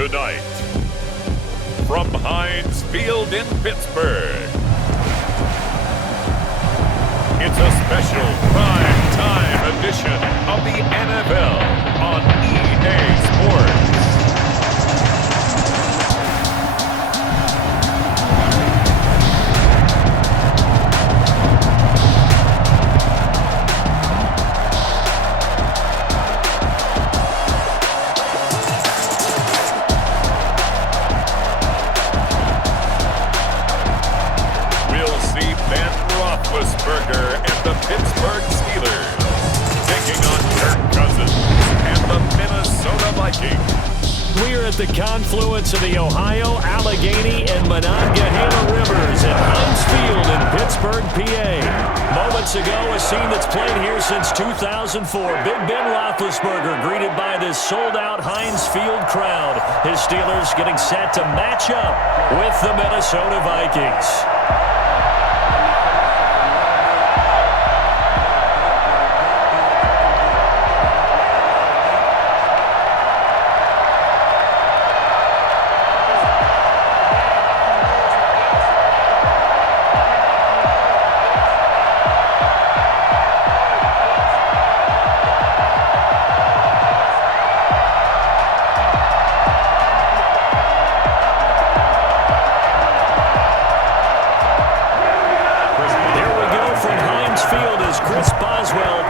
Tonight, from Heinz Field in Pittsburgh, it's a special prime time edition of the NFL on EA Sports. Roethlisberger and the Pittsburgh Steelers taking on Kirk Cousins and the Minnesota Vikings. We're at the confluence of the Ohio, Allegheny, and Monongahela Rivers at Heinz Field in Pittsburgh, PA. Moments ago, a scene that's played here since 2004. Big Ben Roethlisberger greeted by this sold-out Heinz Field crowd. His Steelers getting set to match up with the Minnesota Vikings.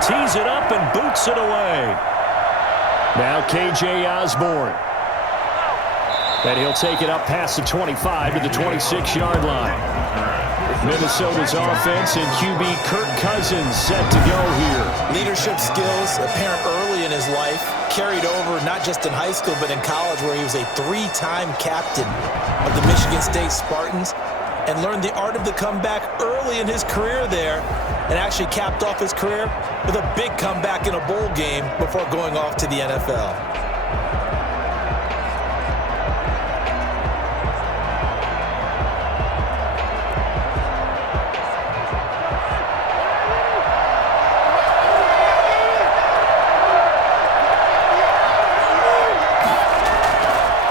Tees it up and boots it away. Now KJ Osborne. And he'll take it up past the 25 to the 26-yard line. Minnesota's offense and QB Kirk Cousins set to go here. Leadership skills apparent early in his life, carried over not just in high school but in college, where he was a three-time captain of the Michigan State Spartans and learned the art of the comeback early in his career there, and actually capped off his career with a big comeback in a bowl game before going off to the NFL.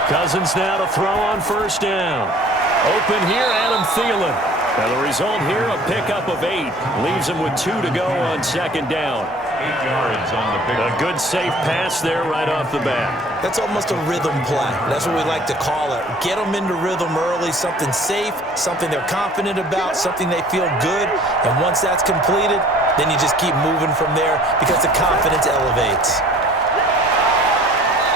Cousins now to throw on first down. Open here, Adam Thielen. Now the result here, a pickup of 8. Leaves him with 2 to go on second down. 8 yards on the pick. A good safe pass there right off the bat. That's almost a rhythm play. That's what we like to call it. Get them into rhythm early, something safe, something they're confident about, something they feel good. And once that's completed, then you just keep moving from there because the confidence elevates.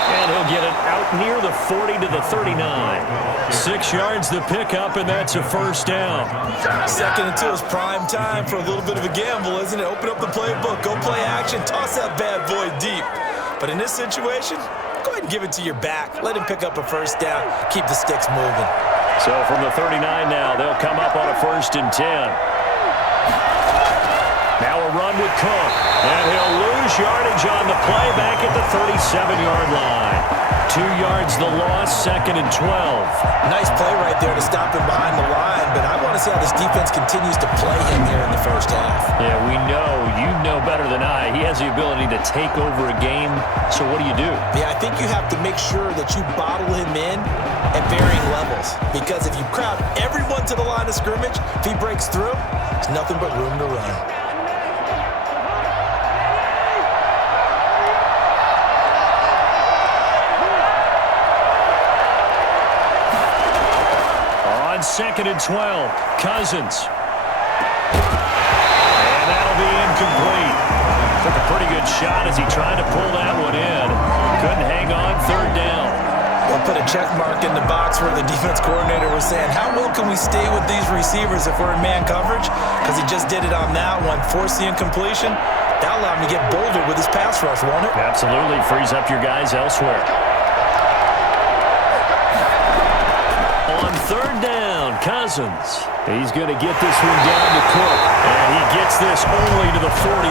And he'll get it out near the 40 to the 39. 6 yards the pickup, and that's a first down. Second and 2 is prime time for a little bit of a gamble, isn't it? Open up the playbook, go play action, toss that bad boy deep. But in this situation, go ahead and give it to your back. Let him pick up a first down. Keep the sticks moving. So from the 39 now, they'll come up on a 1st and 10. Now a run with Cook, and he'll lose yardage on the play back at the 37-yard line. 2 yards the loss, 2nd and 12. Nice play right there to stop him behind the line, but I want to see how this defense continues to play him here in the first half. Yeah, we know, you know better than I, he has the ability to take over a game, so what do you do? Yeah, I think you have to make sure that you bottle him in at varying levels, because if you crowd everyone to the line of scrimmage, if he breaks through, there's nothing but room to run. Second and 12, Cousins. And that'll be incomplete. Took a pretty good shot as he tried to pull that one in. Couldn't hang on, 3rd down. We'll put a check mark in the box where the defense coordinator was saying, how well can we stay with these receivers if we're in man coverage? Because he just did it on that one, forced the incompletion. That allowed him to get bolder with his pass rush, won't it? Absolutely, frees up your guys elsewhere. On 3rd down, Cousins. He's going to get this one down to Cook. And he gets this only to the 41.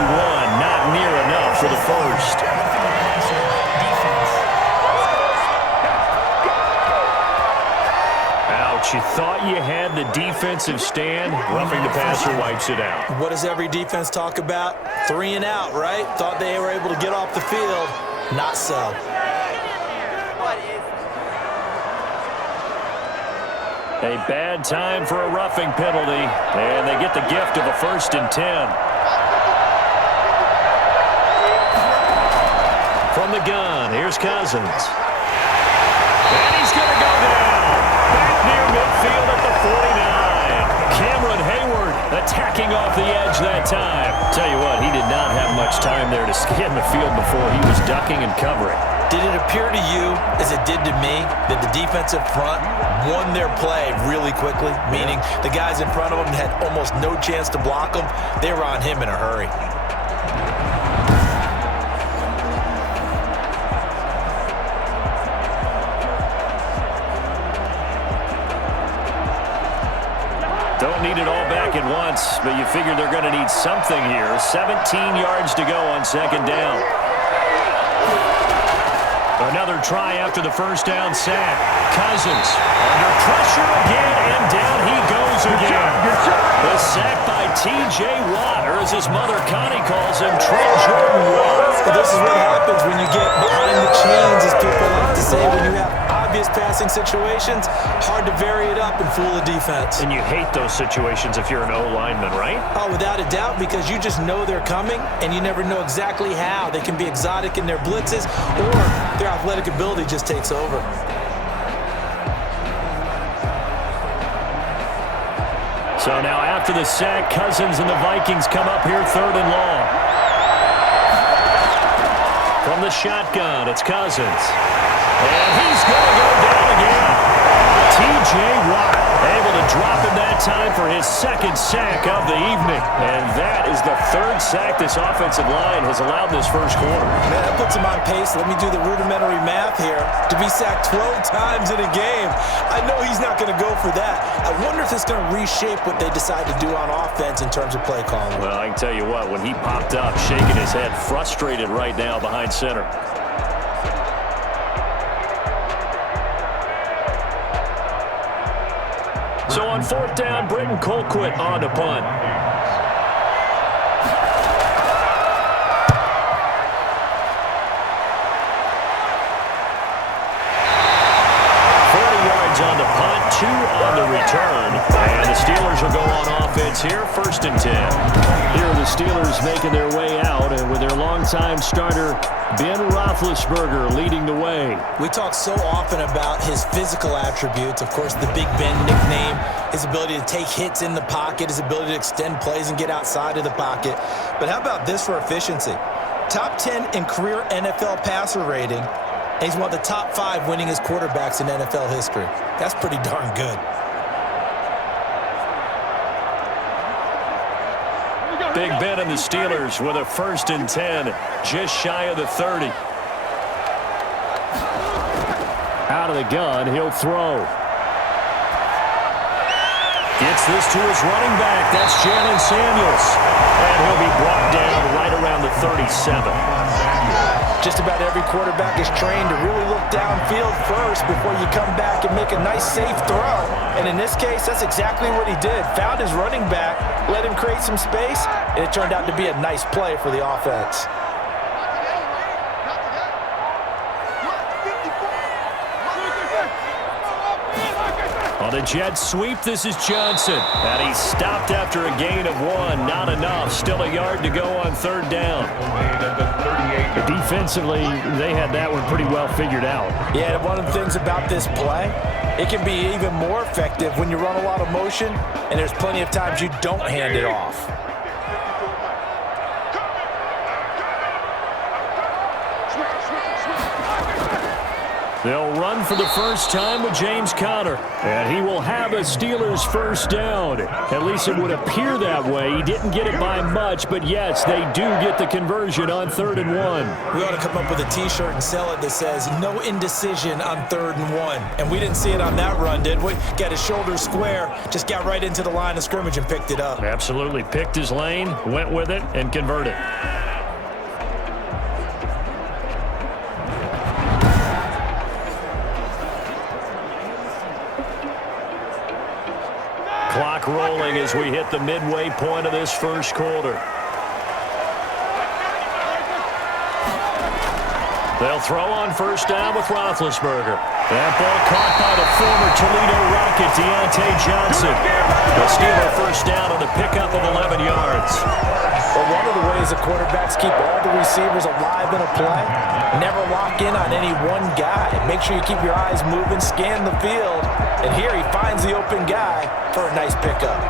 Not near enough for the first. Ouch. You thought you had the defensive stand. Roughing the passer wipes it out. What does every defense talk about? 3 and out, right? Thought they were able to get off the field. Not so. A bad time for a roughing penalty, and they get the gift of a 1st and 10. From the gun, here's Cousins. And he's going to go down. Back near midfield at the 49. Cameron Hayward attacking off the edge that time. Tell you what, he did not have much time there to scan the field before he was ducking and covering. Did it appear to you, as it did to me, that the defensive front won their play really quickly? Meaning the guys in front of them had almost no chance to block them. They were on him in a hurry. Don't need it all back at once, but you figure they're going to need something here. 17 yards to go on 2nd down. Another try after the 1st down sack. Cousins under pressure again, and down he goes again. The sack by T.J. Watt, or as his mother Connie calls him, Trent Jordan Watt. This is what happens when you get behind the chains, as people like to say, when you have obvious passing situations, hard to vary it up and fool the defense. And you hate those situations if you're an O-lineman, right? Oh, without a doubt, because you just know they're coming, and you never know exactly how. They can be exotic in their blitzes, or their athletic ability just takes over. So now after the sack, Cousins and the Vikings come up here 3rd and long. From the shotgun, it's Cousins. And he's going to go down again. T.J. Watt able to drop him that time for his 2nd sack of the evening. And that is the 3rd sack this offensive line has allowed this 1st quarter. Man, that puts him on pace. Let me do the rudimentary math here. To be sacked 12 times in a game, I know he's not going to go for that. I wonder if it's going to reshape what they decide to do on offense in terms of play calling. Well, I can tell you what, when he popped up, shaking his head, frustrated right now behind center. So on 4th down, Britton Colquitt on to punt. 40 yards on the punt, 2 on the return. And the Steelers will go on offense here, 1st and 10. Here are the Steelers making their way out, and with their longtime starter, Ben Roethlisberger, leading the way. We talk so often about his physical attributes. Of course, the Big Ben nickname, his ability to take hits in the pocket, his ability to extend plays and get outside of the pocket. But how about this for efficiency? Top 10 in career NFL passer rating, and he's one of the top 5 winningest quarterbacks in NFL history. That's pretty darn good. Big Ben and the Steelers with a 1st and 10, just shy of the 30. Out of the gun, he'll throw. Gets this to his running back. That's Jalen Samuels. And he'll be brought down right around the 37. Just about every quarterback is trained to really look downfield first before you come back and make a nice, safe throw. And in this case, that's exactly what he did. Found his running back, let him create some space, and it turned out to be a nice play for the offense. On the jet sweep, this is Johnson. And he stopped after a gain of 1. Not enough. Still a yard to go on 3rd down. Defensively, they had that one pretty well figured out. Yeah, one of the things about this play, it can be even more effective when you run a lot of motion, and there's plenty of times you don't hand it off. They'll run for the first time with James Conner, and he will have a Steelers 1st down. At least it would appear that way. He didn't get it by much, but yes, they do get the conversion on 3rd and 1. We ought to come up with a T-shirt and sell it that says, no indecision on 3rd and 1. And we didn't see it on that run, did we? Got his shoulders square, just got right into the line of scrimmage and picked it up. Absolutely. Picked his lane, went with it, and converted. Clock rolling as we hit the midway point of this 1st quarter. They'll throw on first down with Roethlisberger. That ball caught by the former Toledo Rocket, Deontay Johnson. The Steeler first down on the pickup of 11 yards. Well, one of the ways the quarterbacks keep all the receivers alive in a play, never lock in on any one guy. Make sure you keep your eyes moving, scan the field, and here he finds the open guy for a nice pickup.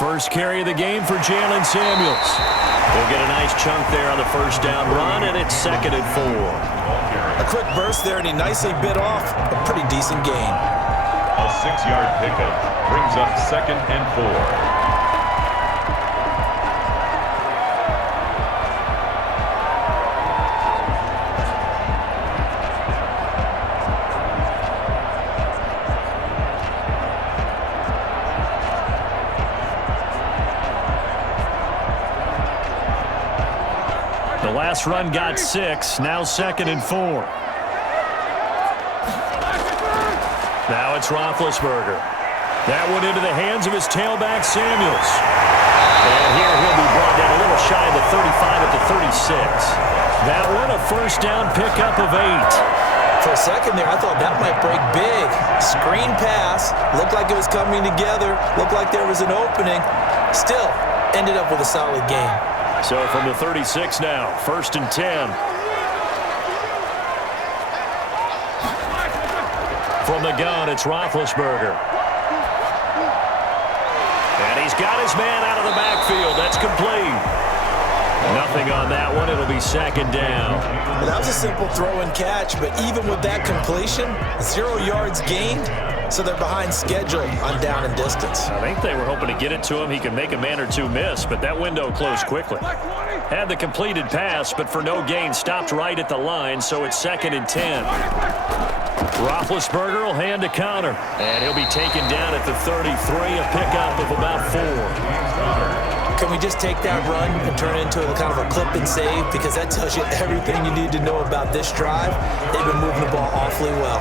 First carry of the game for Jalen Samuels. He'll get a nice chunk there on the first down run, and it's 2nd and 4. A quick burst there, and he nicely bit off a pretty decent gain. A 6-yard pickup brings up 2nd and 4. Last run got 6. Now 2nd and 4. Now it's Roethlisberger. That one into the hands of his tailback, Samuels. And here he'll be brought down a little shy of the 35 at the 36. That one a first down pickup of 8. For a second there, I thought that might break big. Screen pass. Looked like it was coming together. Looked like there was an opening. Still, ended up with a solid gain. So from the 36 now, 1st and 10. From the gun, it's Roethlisberger. And he's got his man out of the backfield. That's complete. Nothing on that one. It'll be 2nd down. Well, that was a simple throw and catch, but even with that completion, 0 yards gained, so they're behind schedule on down and distance. I think they were hoping to get it to him. He could make a man or two miss, but that window closed quickly. Had the completed pass, but for no gain, stopped right at the line, so it's 2nd and 10. Roethlisberger will hand a counter, and he'll be taken down at the 33, a pickup of about 4. Can we just take that run and turn it into a kind of a clip and save? Because that tells you everything you need to know about this drive. They've been moving the ball awfully well.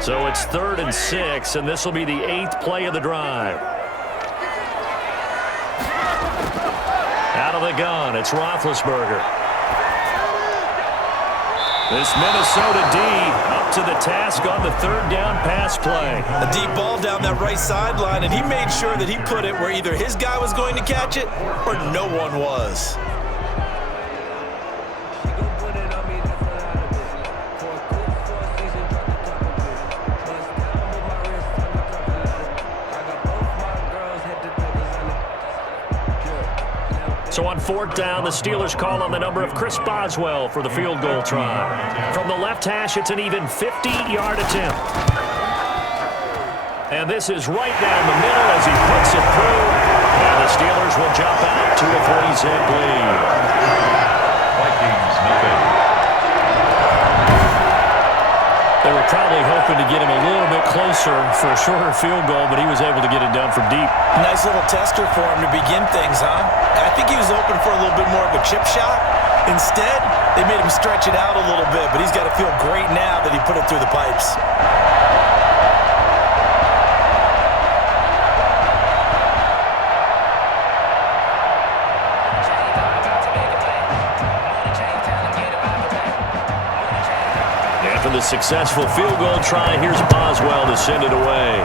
So it's 3rd and 6, and this will be the 8th play of the drive. Out of the gun, it's Roethlisberger. This Minnesota D up to the task on the 3rd down pass play. A deep ball down that right sideline, and he made sure that he put it where either his guy was going to catch it or no one was. So on 4th down, the Steelers call on the number of Chris Boswell for the field goal try. From the left hash, it's an even 50-yard attempt. And this is right down the middle as he puts it through. And the Steelers will jump out to a 3-zip lead. Vikings nothing. They were probably hoping to get him a little bit closer for a shorter field goal, but he was able to get it done from deep. Nice little tester for him to begin things, huh? I think he was open for a little bit more of a chip shot. Instead, they made him stretch it out a little bit, but he's got to feel great now that he put it through the pipes. After the successful field goal try, here's Boswell to send it away.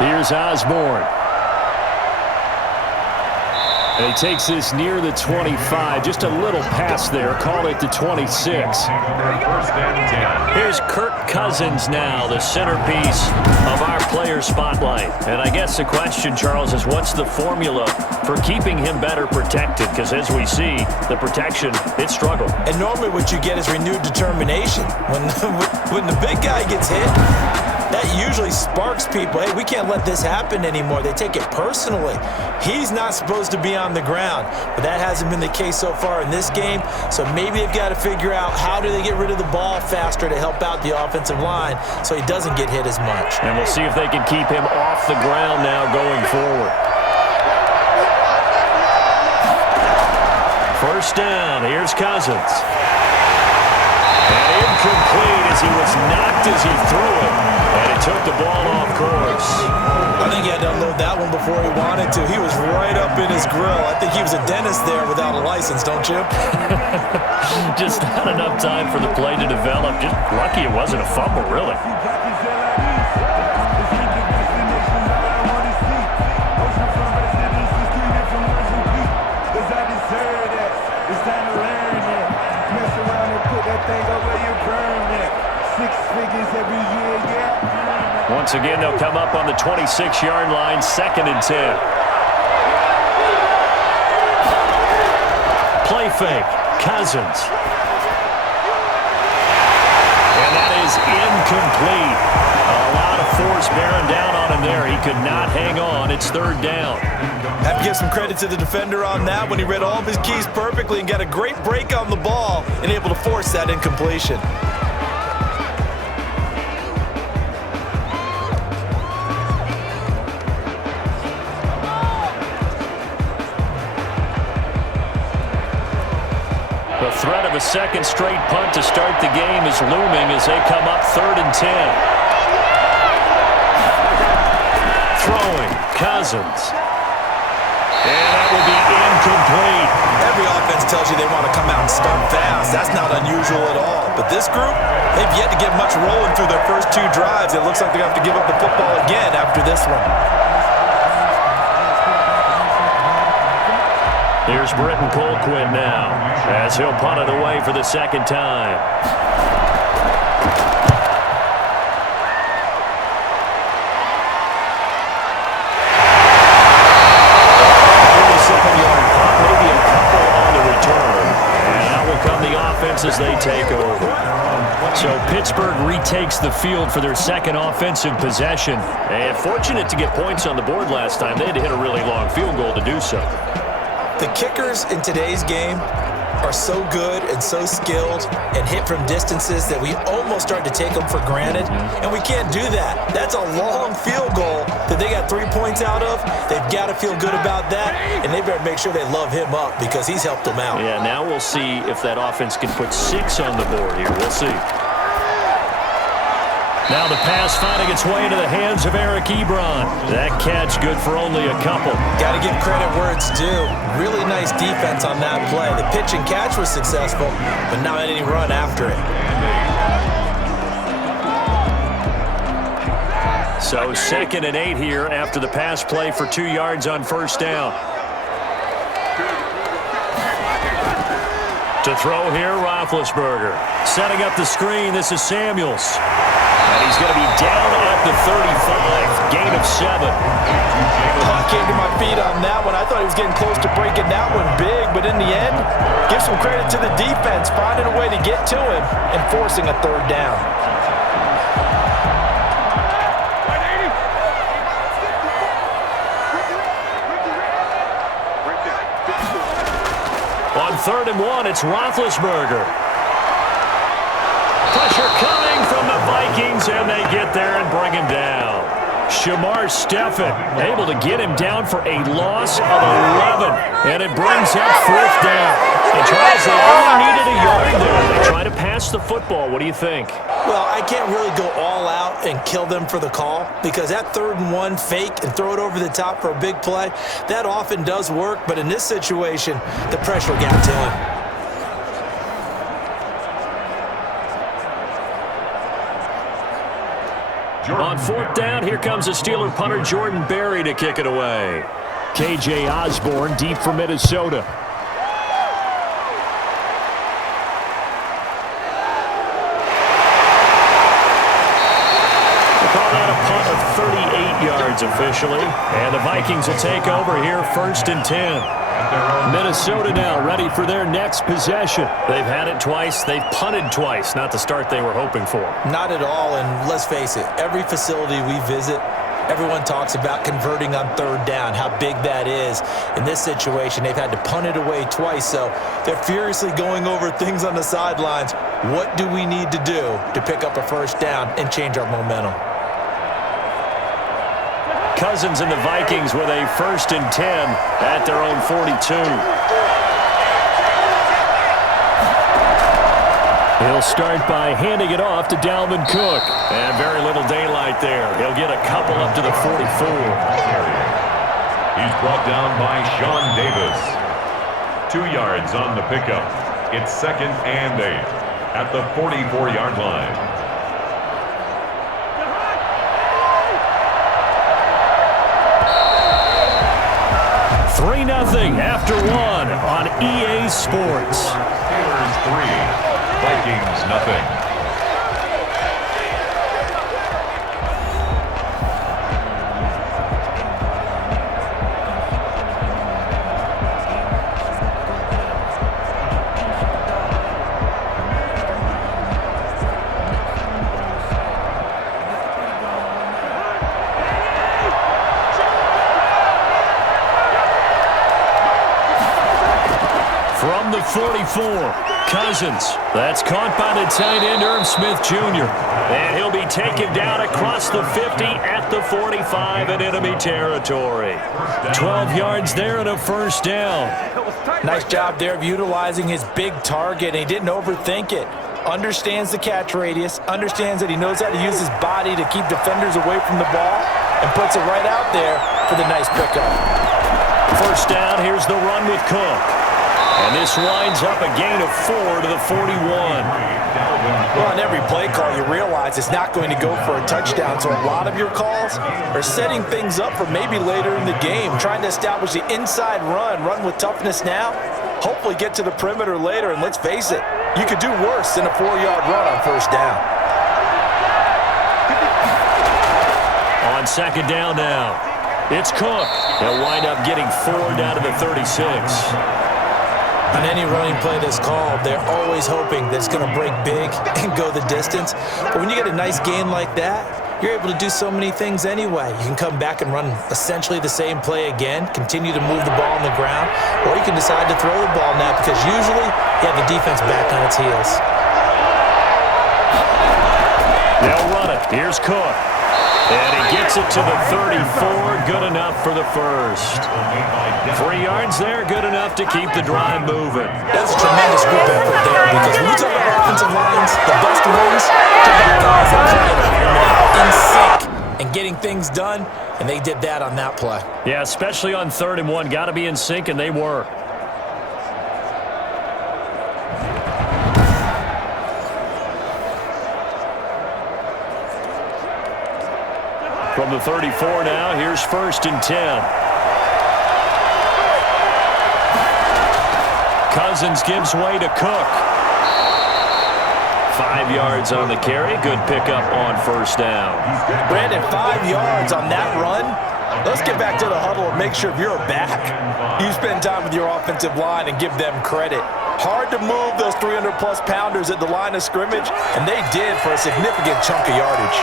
Here's Osborne. And he takes this near the 25. Just a little pass there. Call it the 26. 1st and 10. Here's Kirk Cousins now, the centerpiece of our player spotlight. And I guess the question, Charles, is what's the formula for keeping him better protected? Because as we see, the protection, it struggled. And normally what you get is renewed determination. When the big guy gets hit, that usually sparks people. Hey, we can't let this happen anymore. They take it personally. He's not supposed to be on the ground, but that hasn't been the case so far in this game. So maybe they've got to figure out how do they get rid of the ball faster to help out the offensive line so he doesn't get hit as much. And we'll see if they can keep him off the ground now going forward. First down. Here's Cousins. And Incomplete as he was knocked as he threw it, and it took the ball off course. I think he had to unload that one before he wanted to. He was right up in his grill. I think he was a dentist there without a license, don't you? Just not enough time for the play to develop. Just lucky it wasn't a fumble, really. Once again, they'll come up on the 26-yard line, 2nd and 10. Play fake, Cousins. And that is incomplete. A lot of force bearing down on him there. He could not hang on. It's 3rd down. Have to give some credit to the defender on that when he read all of his keys perfectly and got a great break on the ball and able to force that incompletion. The threat of a second straight punt to start the game is looming as they come up 3rd and 10. Throwing, Cousins. And that will be incomplete. Every offense tells you they want to come out and start fast. That's not unusual at all. But this group, they've yet to get much rolling through their first 2 drives. It looks like they're going to have to give up the football again after this one. Here's Britton Colquitt now as he'll punt it away for the 2nd time. 47-yard punt, maybe a couple on the return. And now will come the offense as they take over. So Pittsburgh retakes the field for their 2nd offensive possession. And fortunate to get points on the board last time. They had to hit a really long field goal to do so. The kickers in today's game are so good and so skilled and hit from distances that we almost start to take them for granted, and we can't do that. That's a long field goal that they got 3 points out of. They've got to feel good about that, and they better make sure they love him up because he's helped them out. Yeah, now we'll see if that offense can put 6 on the board here. We'll see. Now the pass finding its way into the hands of Eric Ebron. That catch good for only a couple. Got to give credit where it's due. Really nice defense on that play. The pitch and catch was successful, but not any run after it. So 2nd and 8 here after the pass play for 2 yards on 1st down. To throw here, Roethlisberger. Setting up the screen, this is Samuels. And he's going to be down at the 35, gain of 7. I came to my feet on that one. I thought he was getting close to breaking that one big, but in the end, give some credit to the defense, finding a way to get to him and forcing a 3rd down. On 3rd and 1, it's Roethlisberger. Pressure coming from the Vikings, and they get there and bring him down. Shamar Stephen able to get him down for a loss of 11, and it brings up 4th down. The Trials only needed a yard there. They try to pass the football. What do you think? Well, I can't really go all out and kill them for the call because that 3rd and 1 fake and throw it over the top for a big play, that often does work, but in this situation, the pressure got to him. On 4th down, here comes the Steeler punter Jordan Berry to kick it away. K.J. Osborne deep for Minnesota. We'll call that a punt of 38 yards officially. And the Vikings will take over here 1st and 10. Minnesota now ready for their next possession. They've had it twice. They've punted twice. Not the start they were hoping for. Not at all, and let's face it, every facility we visit, everyone talks about converting on 3rd down, how big that is. In this situation, they've had to punt it away twice, so they're furiously going over things on the sidelines. What do we need to do to pick up a 1st down and change our momentum? Cousins and the Vikings with a 1st and 10 at their own 42. He'll start by handing it off to Dalvin Cook. And very little daylight there. He'll get a couple up to the 44. He's brought down by Sean Davis. 2 yards on the pickup. It's 2nd and 8 at the 44-yard line. Nothing after 1 on EA Sports. Steelers 3, Vikings nothing. From the 44, Cousins. That's caught by the tight end, Irv Smith Jr. And he'll be taken down across the 50 at the 45 in enemy territory. 12 yards there and a first down. Nice job there of utilizing his big target, and he didn't overthink it. Understands the catch radius, understands that he knows how to use his body to keep defenders away from the ball, and puts it right out there for the nice pickup. First down, here's the run with Cook. And this winds up a gain of 4 to the 41. Well, on every play call, you realize it's not going to go for a touchdown, so a lot of your calls are setting things up for maybe later in the game, trying to establish the inside run with toughness now, hopefully get to the perimeter later, and let's face it, you could do worse than a 4-yard run on first down. On second down now, it's Cook. He'll wind up getting 4 down to the 36. On any running play that's called, they're always hoping that it's going to break big and go the distance. But when you get a nice gain like that, you're able to do so many things anyway. You can come back and run essentially the same play again, continue to move the ball on the ground, or you can decide to throw the ball now because usually you have the defense back on its heels. They'll run it. Here's Cook. And he gets it to the 34. Good enough for the first. 3 yards there. Good enough to keep the drive moving. That's a tremendous group effort there because when you talk about offensive lines, the best ones, talk about guys that play in sync and getting things done, and they did that on that play. Yeah, especially on 3rd and 1. Got to be in sync, and they were. From the 34 now, here's 1st and 10. Cousins gives way to Cook. 5 yards on the carry. Good pickup on first down. Brandon, 5 yards on that run. Let's get back to the huddle and make sure if you're back, you spend time with your offensive line and give them credit. Hard to move those 300-plus pounders at the line of scrimmage, and they did for a significant chunk of yardage.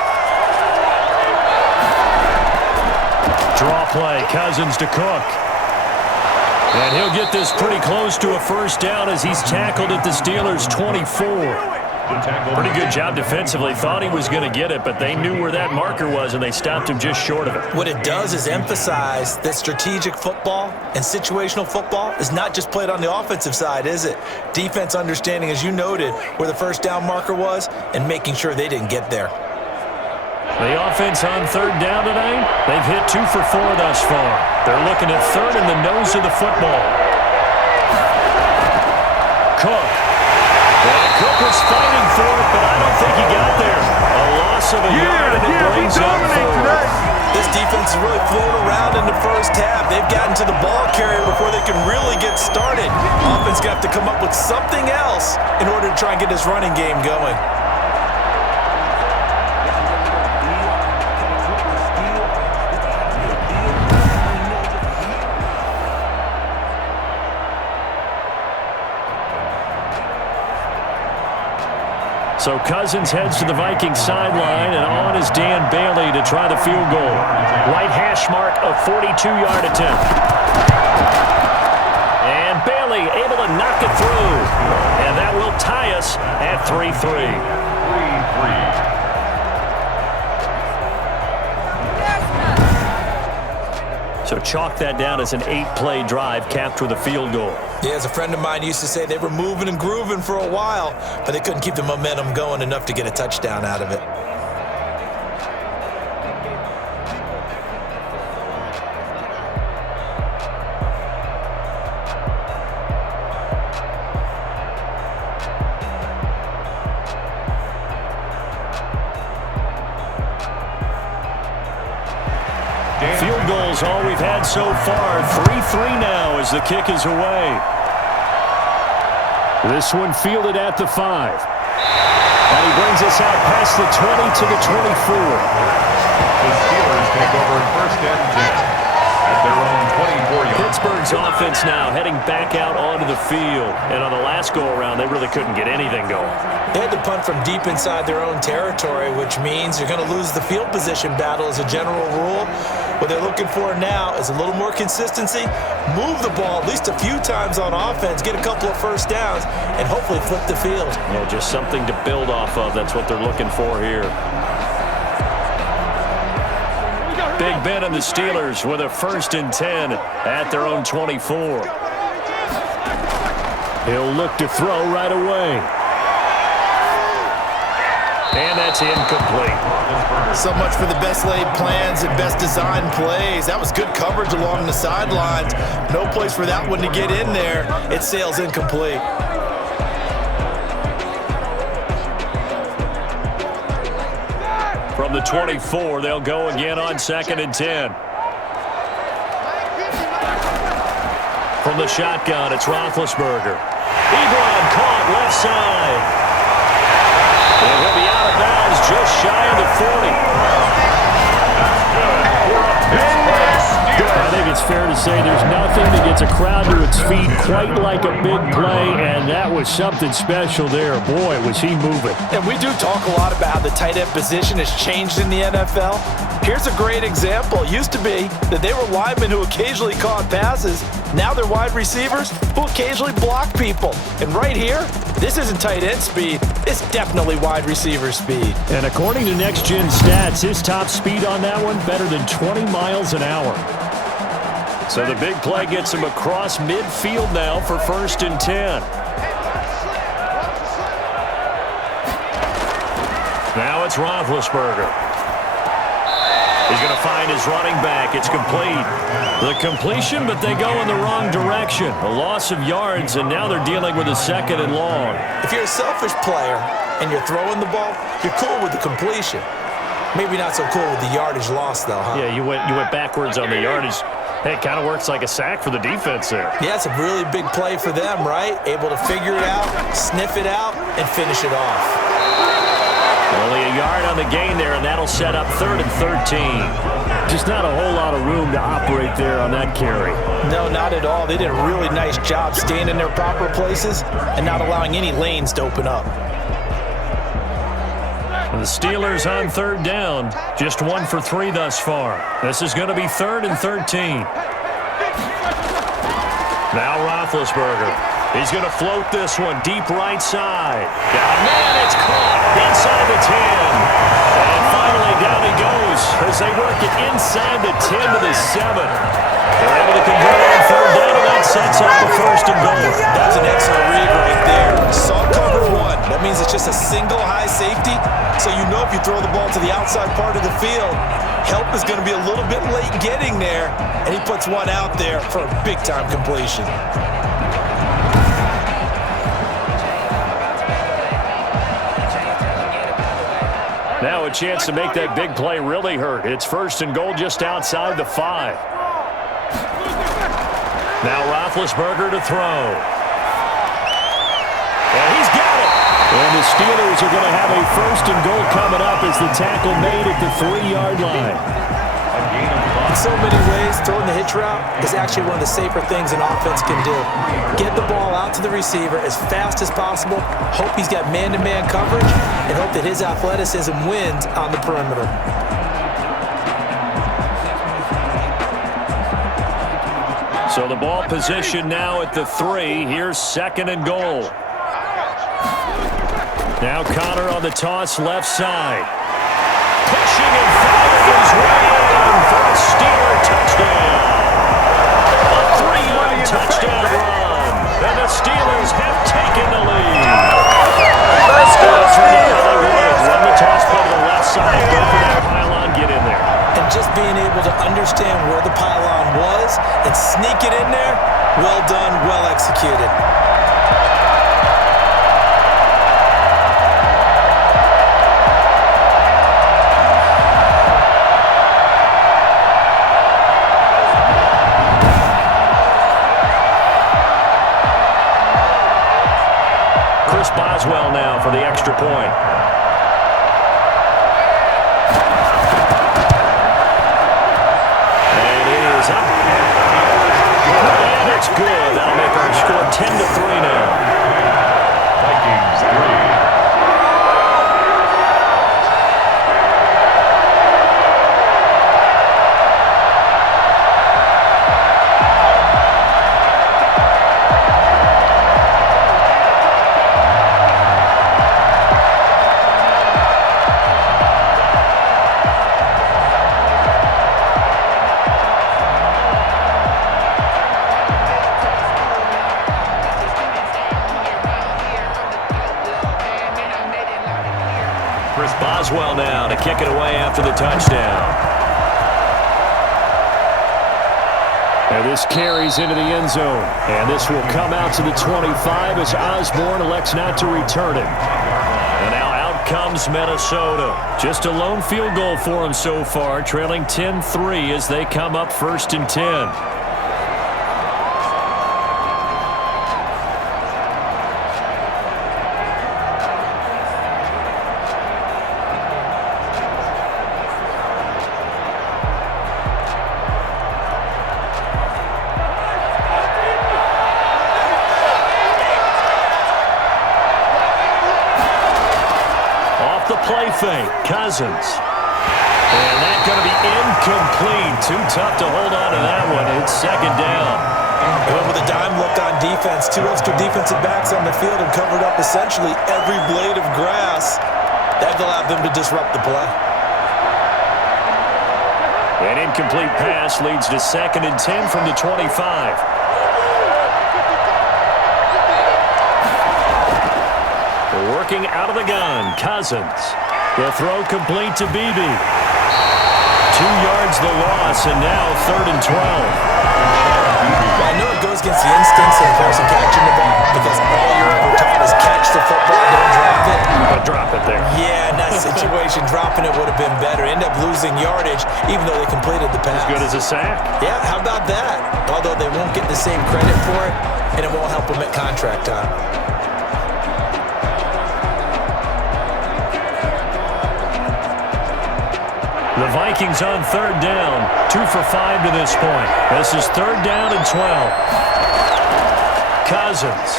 Draw play, Cousins to Cook. And he'll get this pretty close to a first down as he's tackled at the Steelers' 24. Pretty good job defensively. Thought he was going to get it, but they knew where that marker was, and they stopped him just short of it. What it does is emphasize that strategic football and situational football is not just played on the offensive side, is it? Defense understanding, as you noted, where the first down marker was and making sure they didn't get there. The offense on 3rd down today, they've hit 2 for 4 thus far. They're looking at 3rd in the nose of the football. Cook. And Cook was fighting for it, but I don't think he got there. A loss of a yard, and it brings up 4. This defense is really flown around in the first half. They've gotten to the ball carrier before they can really get started. Offense got to come up with something else in order to try and get this running game going. So Cousins heads to the Vikings sideline, and on is Dan Bailey to try the field goal. Right hash mark, a 42-yard attempt. And Bailey able to knock it through. And that will tie us at 3-3. So chalk that down as an 8-play drive capped with a field goal. Yeah, as a friend of mine used to say, they were moving and grooving for a while, but they couldn't keep the momentum going enough to get a touchdown out of it. Field goals all we've had so far. 3-3 now as the kick is away. This one fielded at the 5. And he brings us out past the 20 to the 24. The Steelers take over first and 10 at their own 24-yard. Pittsburgh's offense now heading back out onto the field. And on the last go-around, they really couldn't get anything going. They had to punt from deep inside their own territory, which means you're going to lose the field position battle as a general rule. What they're looking for now is a little more consistency, move the ball at least a few times on offense, get a couple of first downs, and hopefully flip the field. Yeah, just something to build off of. That's what they're looking for here. Big Ben and the Steelers with a 1st and 10 at their own 24. He'll look to throw right away. And that's incomplete. So much for the best laid plans and best designed plays. That was good coverage along the sidelines. No place for that one to get in there. It sails incomplete. From the 24, they'll go again on 2nd and 10. From the shotgun, it's Roethlisberger. Tiburon caught left side. And he'll be out of bounds just shy of the 40. I think it's fair to say there's nothing that gets a crowd to its feet quite like a big play, and that was something special there. Boy, was he moving. And we do talk a lot about how the tight end position has changed in the NFL. Here's a great example. It used to be that they were linemen who occasionally caught passes. Now they're wide receivers who occasionally block people. And right here, this isn't tight end speed. It's definitely wide receiver speed. And according to Next Gen Stats, his top speed on that one, better than 20 miles an hour. So the big play gets him across midfield now for 1st and 10. Now it's Roethlisberger. He's going to find his running back. It's complete. The completion, but they go in the wrong direction. A loss of yards, and now they're dealing with a 2nd and long. If you're a selfish player and you're throwing the ball, you're cool with the completion. Maybe not so cool with the yardage loss, though, huh? Yeah, you went backwards on the yardage. Hey, it kind of works like a sack for the defense there. Yeah, it's a really big play for them, right? Able to figure it out, sniff it out, and finish it off. Only a yard on the gain there, and that'll set up 3rd and 13. Just not a whole lot of room to operate there on that carry. No, not at all. They did a really nice job staying in their proper places and not allowing any lanes to open up. The Steelers on 3rd down, just 1 for 3 thus far. This is going to be 3rd and 13. Now Roethlisberger. He's going to float this one deep right side. Got a man, it's caught inside the 10. And finally down he goes as they work it inside the 10 to the 7. They're able to convert on 3rd down, and that sets up the 1st and goal. That's an excellent read right there. Saw cover 1. That means it's just a single high safety. So you know if you throw the ball to the outside part of the field, help is going to be a little bit late getting there. And he puts one out there for a big-time completion. Now a chance to make that big play really hurt. It's 1st and goal just outside the 5. Now Roethlisberger to throw. And he's got it. And the Steelers are going to have a 1st and goal coming up as the tackle made at the 3-yard line. In so many ways, throwing the hitch route is actually one of the safer things an offense can do. Get the ball out to the receiver as fast as possible, hope he's got man-to-man coverage, and hope that his athleticism wins on the perimeter. So the ball position now at the 3. Here's 2nd and goal. Now Connor on the toss left side. Pushing and firing his way in for a Steeler touchdown. Not being able to understand where the pylon was and sneak it in there, well done, well executed. Boswell now for the extra point. And it is up. And it's good. That'll make our score 10-3 now. Vikings 3. Boswell now to kick it away after the touchdown. And this carries into the end zone. And this will come out to the 25 as Osborne elects not to return it. And now out comes Minnesota. Just a lone field goal for them so far, trailing 10-3 as they come up 1st and 10. Fake, Cousins. And that's going to be incomplete. Too tough to hold on to that one. It's 2nd down. Went with a dime look on defense. 2 extra defensive backs on the field and covered up essentially every blade of grass. That allowed them to disrupt the play. An incomplete pass leads to 2nd and 10 from the 25. Working out of the gun, Cousins. The throw complete to Beebe. 2 yards the loss, and now 3rd and 12. I know it goes against the instincts of the person catching the ball because all you're ever taught is catch the football, don't drop it. But drop it there. Yeah, in that situation, dropping it would have been better. End up losing yardage, even though they completed the pass. As good as a sack. Yeah, how about that? Although they won't get the same credit for it, and it won't help them at contract time. The Vikings on 3rd down, 2 for 5 to this point. This is 3rd down and 12. Cousins.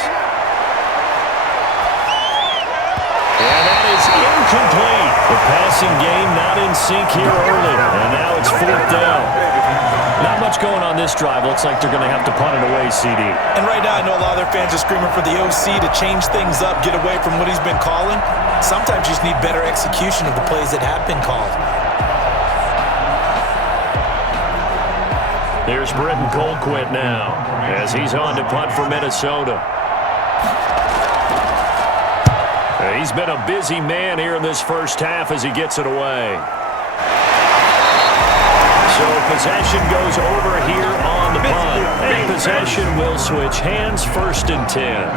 And that is incomplete. The passing game not in sync here early. And now it's 4th down. Not much going on this drive. Looks like they're going to have to punt it away, CD. And right now I know a lot of their fans are screaming for the OC to change things up, get away from what he's been calling. Sometimes you just need better execution of the plays that have been called. Here's Britton Colquitt now as he's on to punt for Minnesota. He's been a busy man here in this first half as he gets it away. So possession goes over here on the punt. And possession will switch hands, 1st and 10.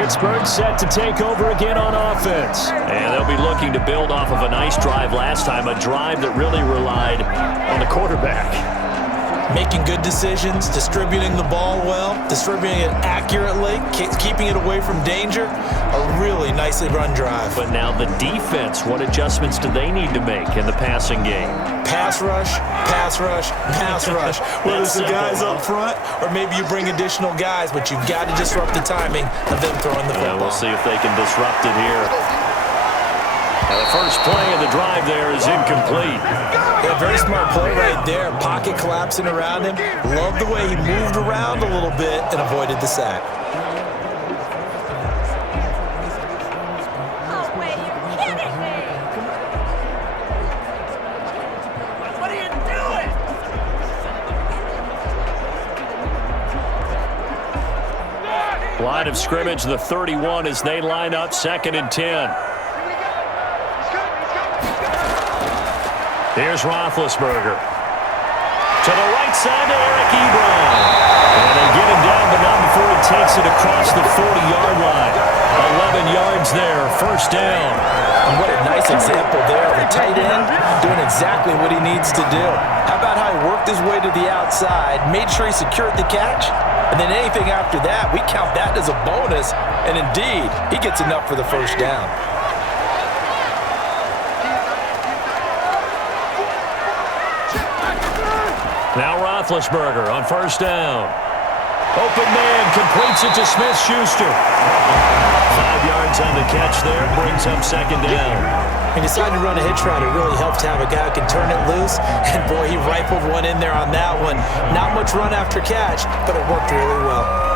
Pittsburgh set to take over again on offense. And they'll be looking to build off of a nice drive last time, a drive that really relied on the quarterback. Making good decisions, distributing the ball well, distributing it accurately, keeping it away from danger. A really nicely run drive. But now the defense, what adjustments do they need to make in the passing game? Pass rush, pass rush, pass rush. Whether it's the guys up front or maybe you bring additional guys, but you've got to disrupt the timing of them throwing the football. We'll see if they can disrupt it here. Now the first play of the drive there is incomplete. Yeah, very smart play right there. Pocket collapsing around him. Love the way he moved around a little bit and avoided the sack. Oh, wait, you're kidding me! What are you doing? Line of scrimmage, the 31 as they line up 2nd and 10. Here's Roethlisberger. To the right side to Eric Ebron. And they get him down, but not before he takes it across the 40-yard line. 11 yards there, first down. And what a nice example there of a tight end doing exactly what he needs to do. How about how he worked his way to the outside, made sure he secured the catch, and then anything after that, we count that as a bonus. And indeed, he gets enough for the first down. Now Roethlisberger on first down. Open man completes it to Smith-Schuster. 5 yards on the catch there, brings up second down. He decided to run a hitch route. It really helped to have a guy who can turn it loose. And boy, he rifled one in there on that one. Not much run after catch, but it worked really well.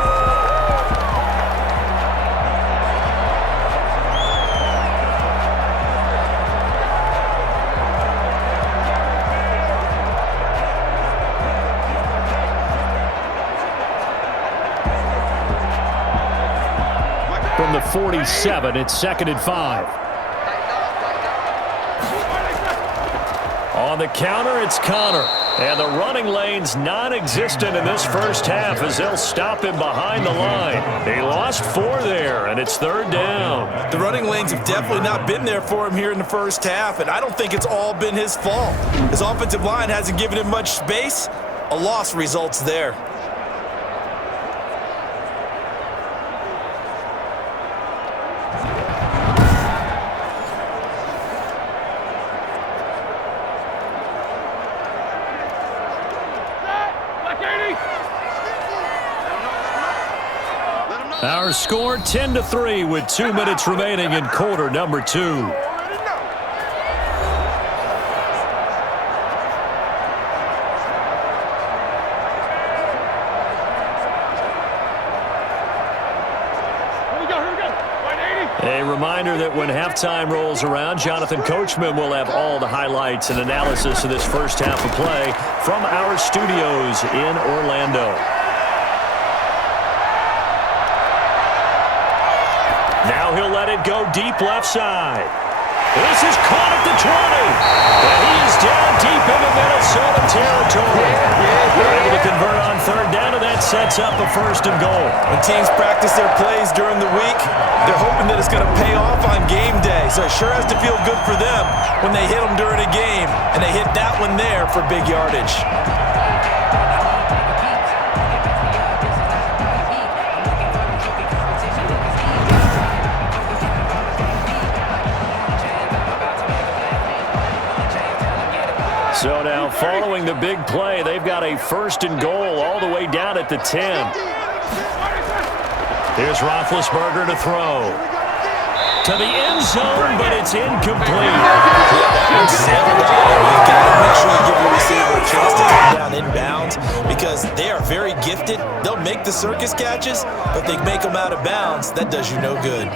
From the 47, it's 2nd and 5. On the counter, it's Connor. And the running lane's non-existent in this first half as they'll stop him behind the line. He lost 4 there, and it's 3rd down. The running lanes have definitely not been there for him here in the first half, and I don't think it's all been his fault. His offensive line hasn't given him much space. A loss results there. Our score 10-3 with 2 minutes remaining in quarter number 2. A reminder that when halftime rolls around, Jonathan Coachman will have all the highlights and analysis of this first half of play from our studios in Orlando. Now he'll let it go deep left side. This is caught at the 20. And he is down deep into Minnesota territory. They're able to convert on 3rd down, and that sets up a 1st and goal. When teams practice their plays during the week, they're hoping that it's going to pay off on game day. So it sure has to feel good for them when they hit them during a game. And they hit that one there for big yardage. So now, following the big play, they've got a 1st and goal all the way down at the 10. Here's Roethlisberger to throw. To the end zone, but it's incomplete. You've got to make sure you give your receiver a chance to come down inbounds because they are very gifted. They'll make the circus catches, but they make them out of bounds. That does you no good.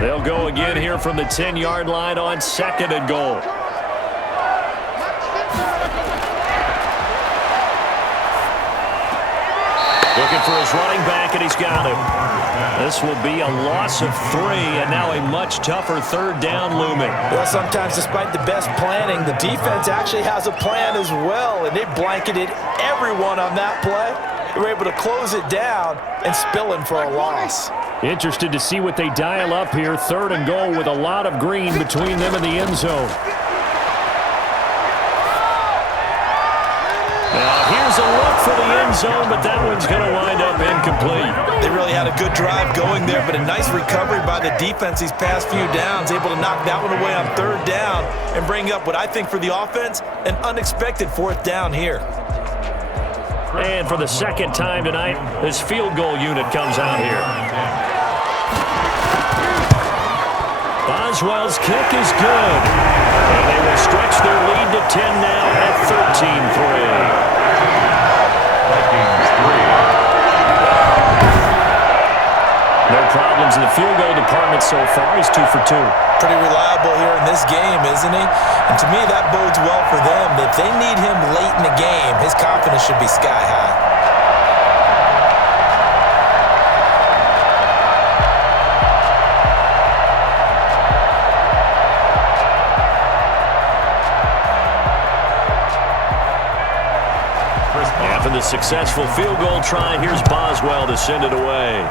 They'll go again here from the 10-yard line on 2nd and goal. Looking for his running back, and he's got him. This will be a loss of 3, and now a much tougher 3rd down looming. Well, sometimes despite the best planning, the defense actually has a plan as well, and they blanketed everyone on that play. They were able to close it down and spill in for a loss. Interested to see what they dial up here. 3rd and goal with a lot of green between them and the end zone. Now here's a look for the end zone, but that one's going to wind up incomplete. They really had a good drive going there, but a nice recovery by the defense these past few downs, able to knock that one away on 3rd down and bring up what I think for the offense, an unexpected 4th down here. And for the 2nd time tonight, this field goal unit comes out here. Boswell's kick is good. And they will stretch their lead to 10 now at 13-3. Vikings 3. No problems in the field goal department so far. He's 2 for 2. Pretty reliable here in this game, isn't he? And to me, that bodes well for them. If they need him late in the game, his confidence should be sky high. successful field goal try. Here's Boswell to send it away.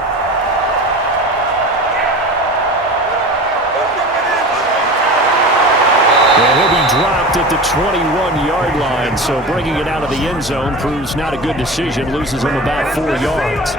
And he'll be dropped at the 21-yard line, so bringing it out of the end zone proves not a good decision, loses him about 4 yards.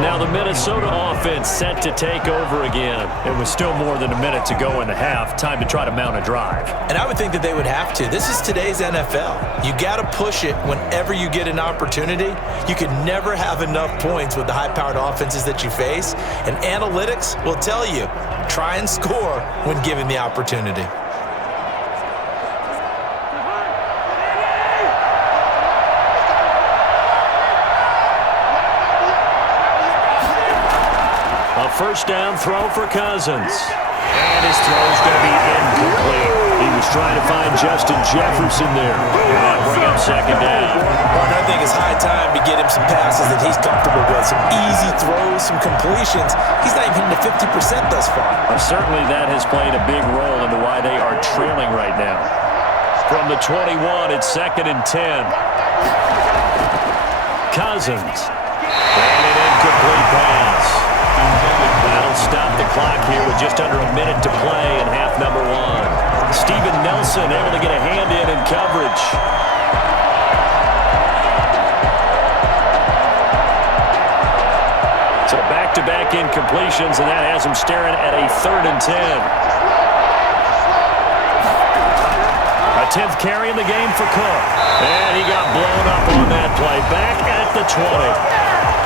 Now the Minnesota offense set to take over again. It was still more than a minute to go in the half. Time to try to mount a drive. And I would think that they would have to. This is today's NFL. You got to push it whenever you get an opportunity. You can never have enough points with the high-powered offenses that you face. And analytics will tell you, try and score when given the opportunity. First down throw for Cousins. And his throw's going to be incomplete. He was trying to find Justin Jefferson there. And that'll bring up second down. Well, I think it's high time to get him some passes that he's comfortable with. Some easy throws, some completions. He's not even hitting the 50% thus far. Certainly that has played a big role into why they are trailing right now. From the 21, it's 2nd and 10. Cousins. And an incomplete pass. That'll stop the clock here with just under a minute to play in half number 1. Steven Nelson able to get a hand in coverage. So back-to-back incompletions, and that has him staring at a 3rd and 10. A 10th carry in the game for Cook. And he got blown up on that play. Back at the 20.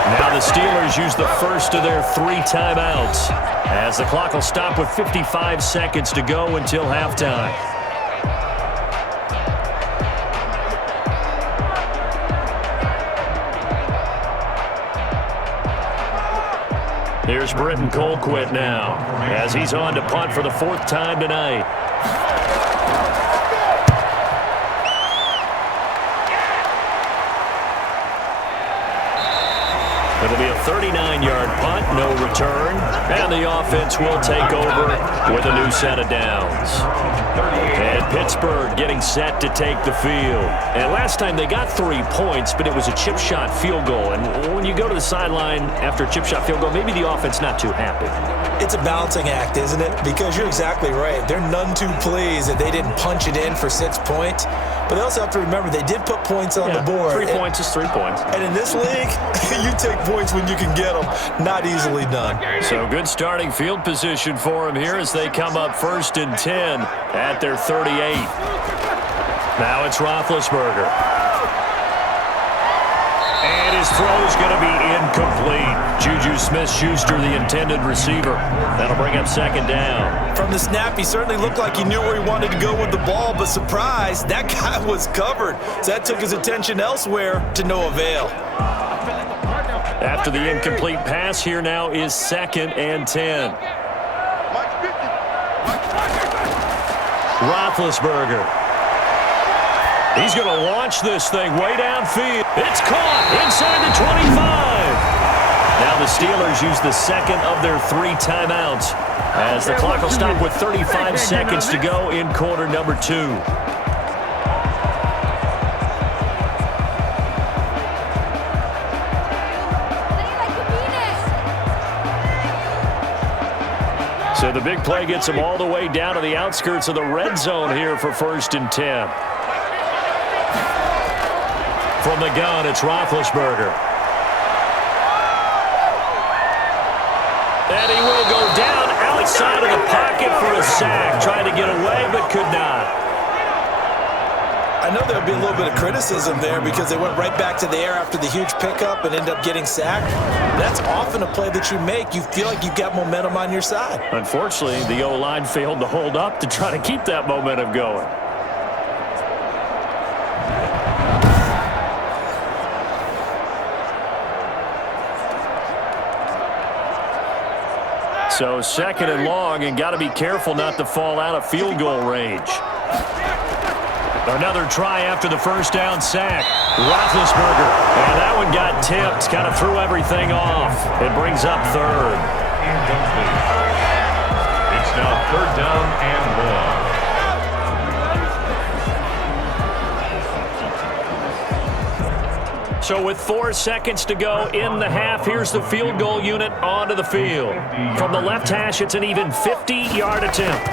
Now the Steelers use the first of their 3 timeouts as the clock will stop with 55 seconds to go until halftime. Here's Britton Colquitt now as he's on to punt for the 4th time tonight. It'll be a 39-yard punt, no return, and the offense will take over with a new set of downs. And Pittsburgh getting set to take the field. And last time they got 3 points, but it was a chip shot field goal. And when you go to the sideline after a chip shot field goal, maybe the offense not too happy. It's a balancing act, isn't it? Because you're exactly right. They're none too pleased that they didn't punch it in for 6 points. But they also have to remember they did put points on the board. 3 points is 3 points. And in this league, you take points when you can get them. Not easily done. So good starting field position for them here as they come up 1st and 10 at their 38. Now it's Roethlisberger. And his throw is going to be incomplete. Juju Smith-Schuster, the intended receiver. That'll bring up 2nd down. From the snap, he certainly looked like he knew where he wanted to go with the ball, but surprise, that guy was covered. So that took his attention elsewhere to no avail. After the incomplete pass, here now is 2nd and 10. Roethlisberger. He's going to launch this thing way downfield. It's caught inside the 25. Now the Steelers use the 2nd of their 3 timeouts as the clock will stop with 35 seconds to go in quarter number 2. So the big play gets them all the way down to the outskirts of the red zone here for 1st and 10. From the gun, it's Roethlisberger. And he will go down outside of the pocket for a sack. Tried to get away, but could not. I know there'll be a little bit of criticism there because they went right back to the air after the huge pickup and ended up getting sacked. That's often a play that you make. You feel like you've got momentum on your side. Unfortunately, the O-line failed to hold up to try to keep that momentum going. So 2nd and long, and got to be careful not to fall out of field goal range. Another try after the 1st down sack. Roethlisberger. And that one got tipped. Kind of threw everything off. It brings up 3rd. Incomplete. It's now 3rd down and 1. So with 4 seconds to go in the half, here's the field goal unit onto the field. From the left hash, it's an even 50-yard attempt.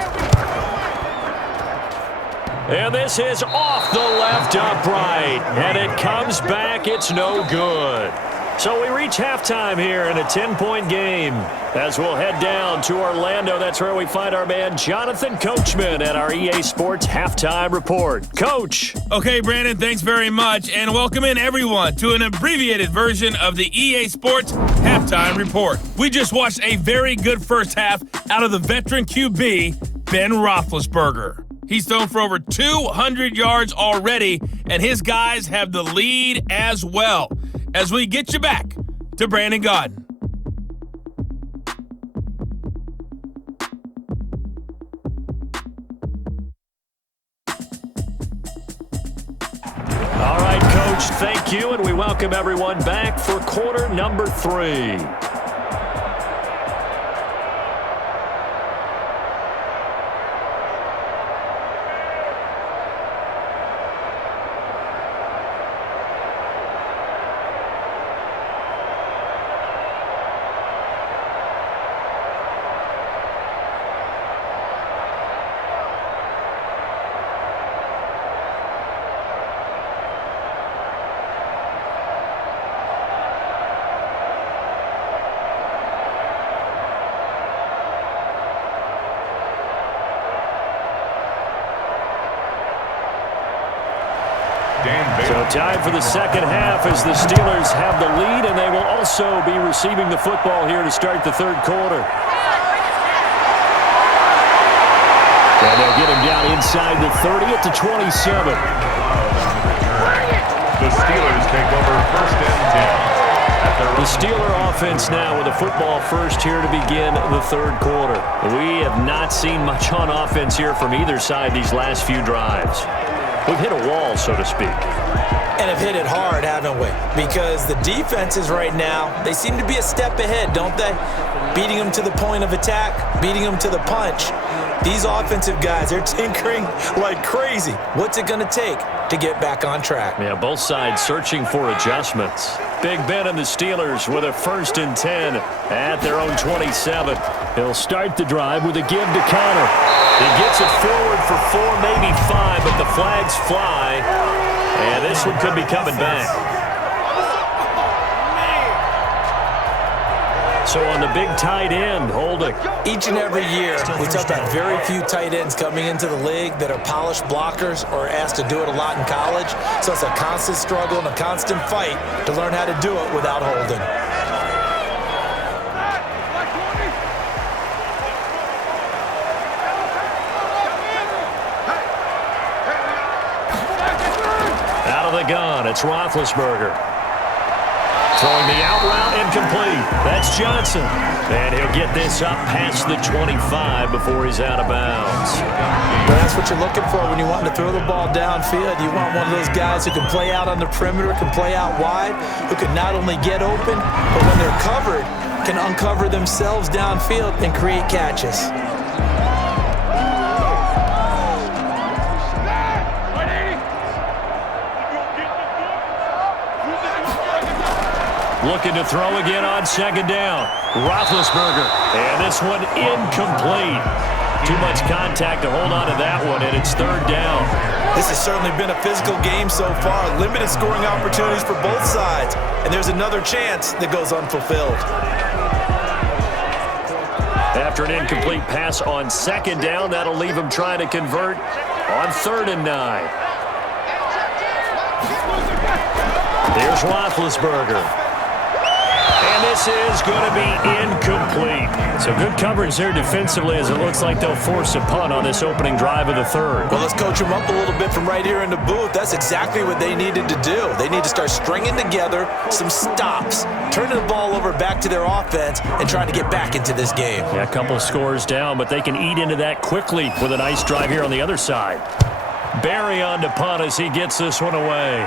And this is off the left upright. And it comes back. It's no good. So we reach halftime here in a 10-point game. As we'll head down to Orlando, that's where we find our man Jonathan Coachman at our EA Sports Halftime Report. Coach. Okay, Brandon, thanks very much. And welcome in, everyone, to an abbreviated version of the EA Sports Halftime Report. We just watched a very good first half out of the veteran QB, Ben Roethlisberger. He's thrown for over 200 yards already, and his guys have the lead as well. As we get you back to Brandon Gaudin. All right, Coach, thank you, and we welcome everyone back for quarter number 3. So time for the second half as the Steelers have the lead, and they will also be receiving the football here to start the third quarter. And they'll get him down inside the 30 at the 27. The Steelers take over first and 10. The Steeler offense now with a football first here to begin the third quarter. We have not seen much on offense here from either side these last few drives. We've hit a wall, so to speak. And have hit it hard, haven't we? Because the defenses right now, they seem to be a step ahead, don't they? Beating them to the point of attack, beating them to the punch. These offensive guys, they're tinkering like crazy. What's it going to take to get back on track? Yeah, both sides searching for adjustments. Big Ben and the Steelers with a 1st and 10 at their own 27. He'll start the drive with a give to Connor. He gets it forward for 4, maybe 5, but the flags fly. And this one could be coming back. So on the big tight end, holding. Each and every year, we talk about very few tight ends coming into the league that are polished blockers or asked to do it a lot in college. So it's a constant struggle and a constant fight to learn how to do it without holding. Out of the gun, it's Roethlisberger. Throwing the out route incomplete. That's Johnson. And he'll get this up past the 25 before he's out of bounds. Well, that's what you're looking for when you want to throw the ball downfield. You want one of those guys who can play out on the perimeter, can play out wide, who can not only get open, but when they're covered, can uncover themselves downfield and create catches. Looking to throw again on 2nd down. Roethlisberger. And this one incomplete. Too much contact to hold on to that one, and it's 3rd down. This has certainly been a physical game so far. Limited scoring opportunities for both sides. And there's another chance that goes unfulfilled. After an incomplete pass on 2nd down, that'll leave him trying to convert on 3rd and 9. Here's Roethlisberger. And this is going to be incomplete. So good coverage there defensively as it looks like they'll force a punt on this opening drive of the 3rd. Well, let's coach them up a little bit from right here in the booth. That's exactly what they needed to do. They need to start stringing together some stops, turning the ball over back to their offense, and trying to get back into this game. Yeah, a couple scores down, but they can eat into that quickly with a nice drive here on the other side. Barry on to punt as he gets this one away.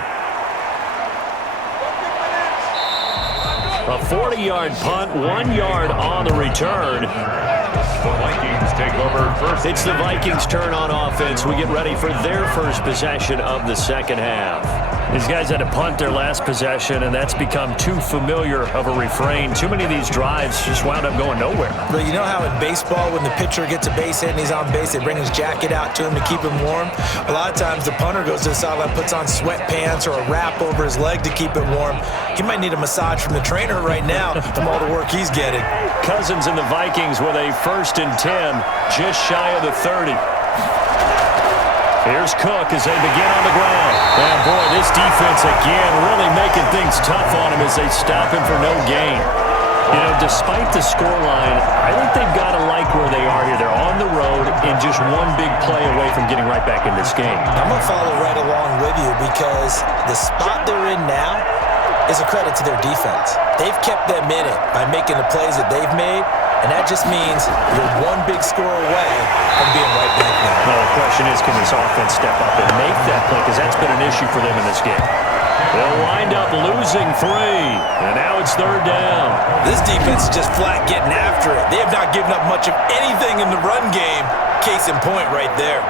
A 40-yard punt, 1 yard on the return. The Vikings take over first. It's the Vikings' turn on offense. We get ready for their first possession of the second half. These guys had to punt their last possession, and that's become too familiar of a refrain. Too many of these drives just wound up going nowhere. But you know how in baseball, when the pitcher gets a base hit and he's on base, they bring his jacket out to him to keep him warm? A lot of times the punter goes to the sideline, puts on sweatpants or a wrap over his leg to keep it warm. He might need a massage from the trainer right now from all the work he's getting. Cousins and the Vikings with a 1st and 10, just shy of the 30. Here's Cook as they begin on the ground. And boy, this defense again really making things tough on him as they stop him for no gain. You know, despite the scoreline, I think they've got to like where they are here. They're on the road and just one big play away from getting right back in this game. I'm going to follow right along with you because the spot they're in now is a credit to their defense. They've kept them in it by making the plays that they've made, and that just means you're one big score away from being right back there. Well, the question is, can this offense step up and make that play? Because that's been an issue for them in this game. They'll wind up losing 3, and now it's 3rd down. This defense is just flat getting after it. They have not given up much of anything in the run game. Case in point right there.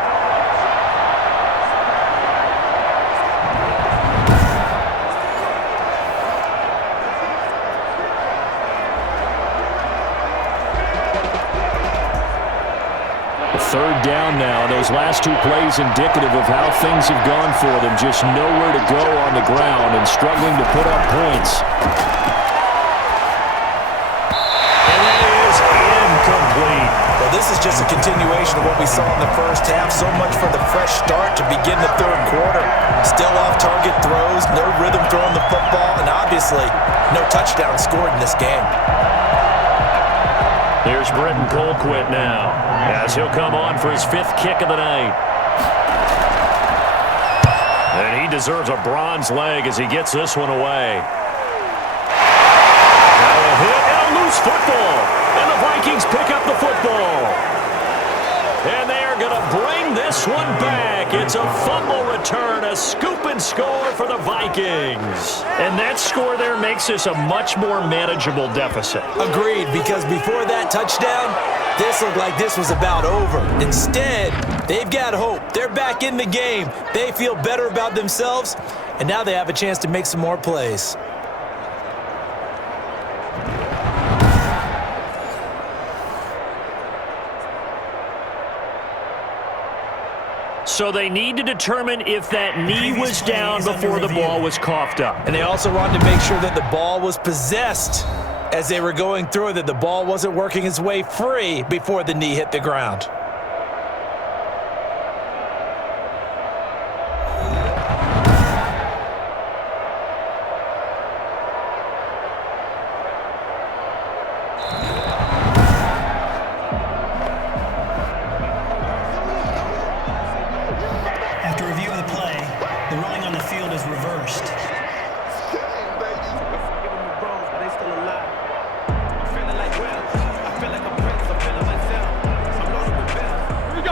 Third down now. Those last 2 plays indicative of how things have gone for them. Just nowhere to go on the ground and struggling to put up points. And that is incomplete. Well, this is just a continuation of what we saw in the first half. So much for the fresh start to begin the 3rd quarter. Still off-target throws, no rhythm throwing the football, and obviously no touchdown scored in this game. Here's Britton Colquitt now, as he'll come on for his 5th kick of the night. And he deserves a bronze leg as he gets this one away. Now a hit and a loose football. And the Vikings pick up the football. And they are going to bring this one back. It's a fumble return, a scoop and score for the Vikings. And that score there makes this a much more manageable deficit. Agreed, because before that touchdown, this looked like this was about over. Instead, they've got hope. They're back in the game. They feel better about themselves, and now they have a chance to make some more plays. So they need to determine if that knee was down before the ball was coughed up. And they also wanted to make sure that the ball was possessed as they were going through it, that the ball wasn't working its way free before the knee hit the ground. After review of the play, the ruling on the field is reversed.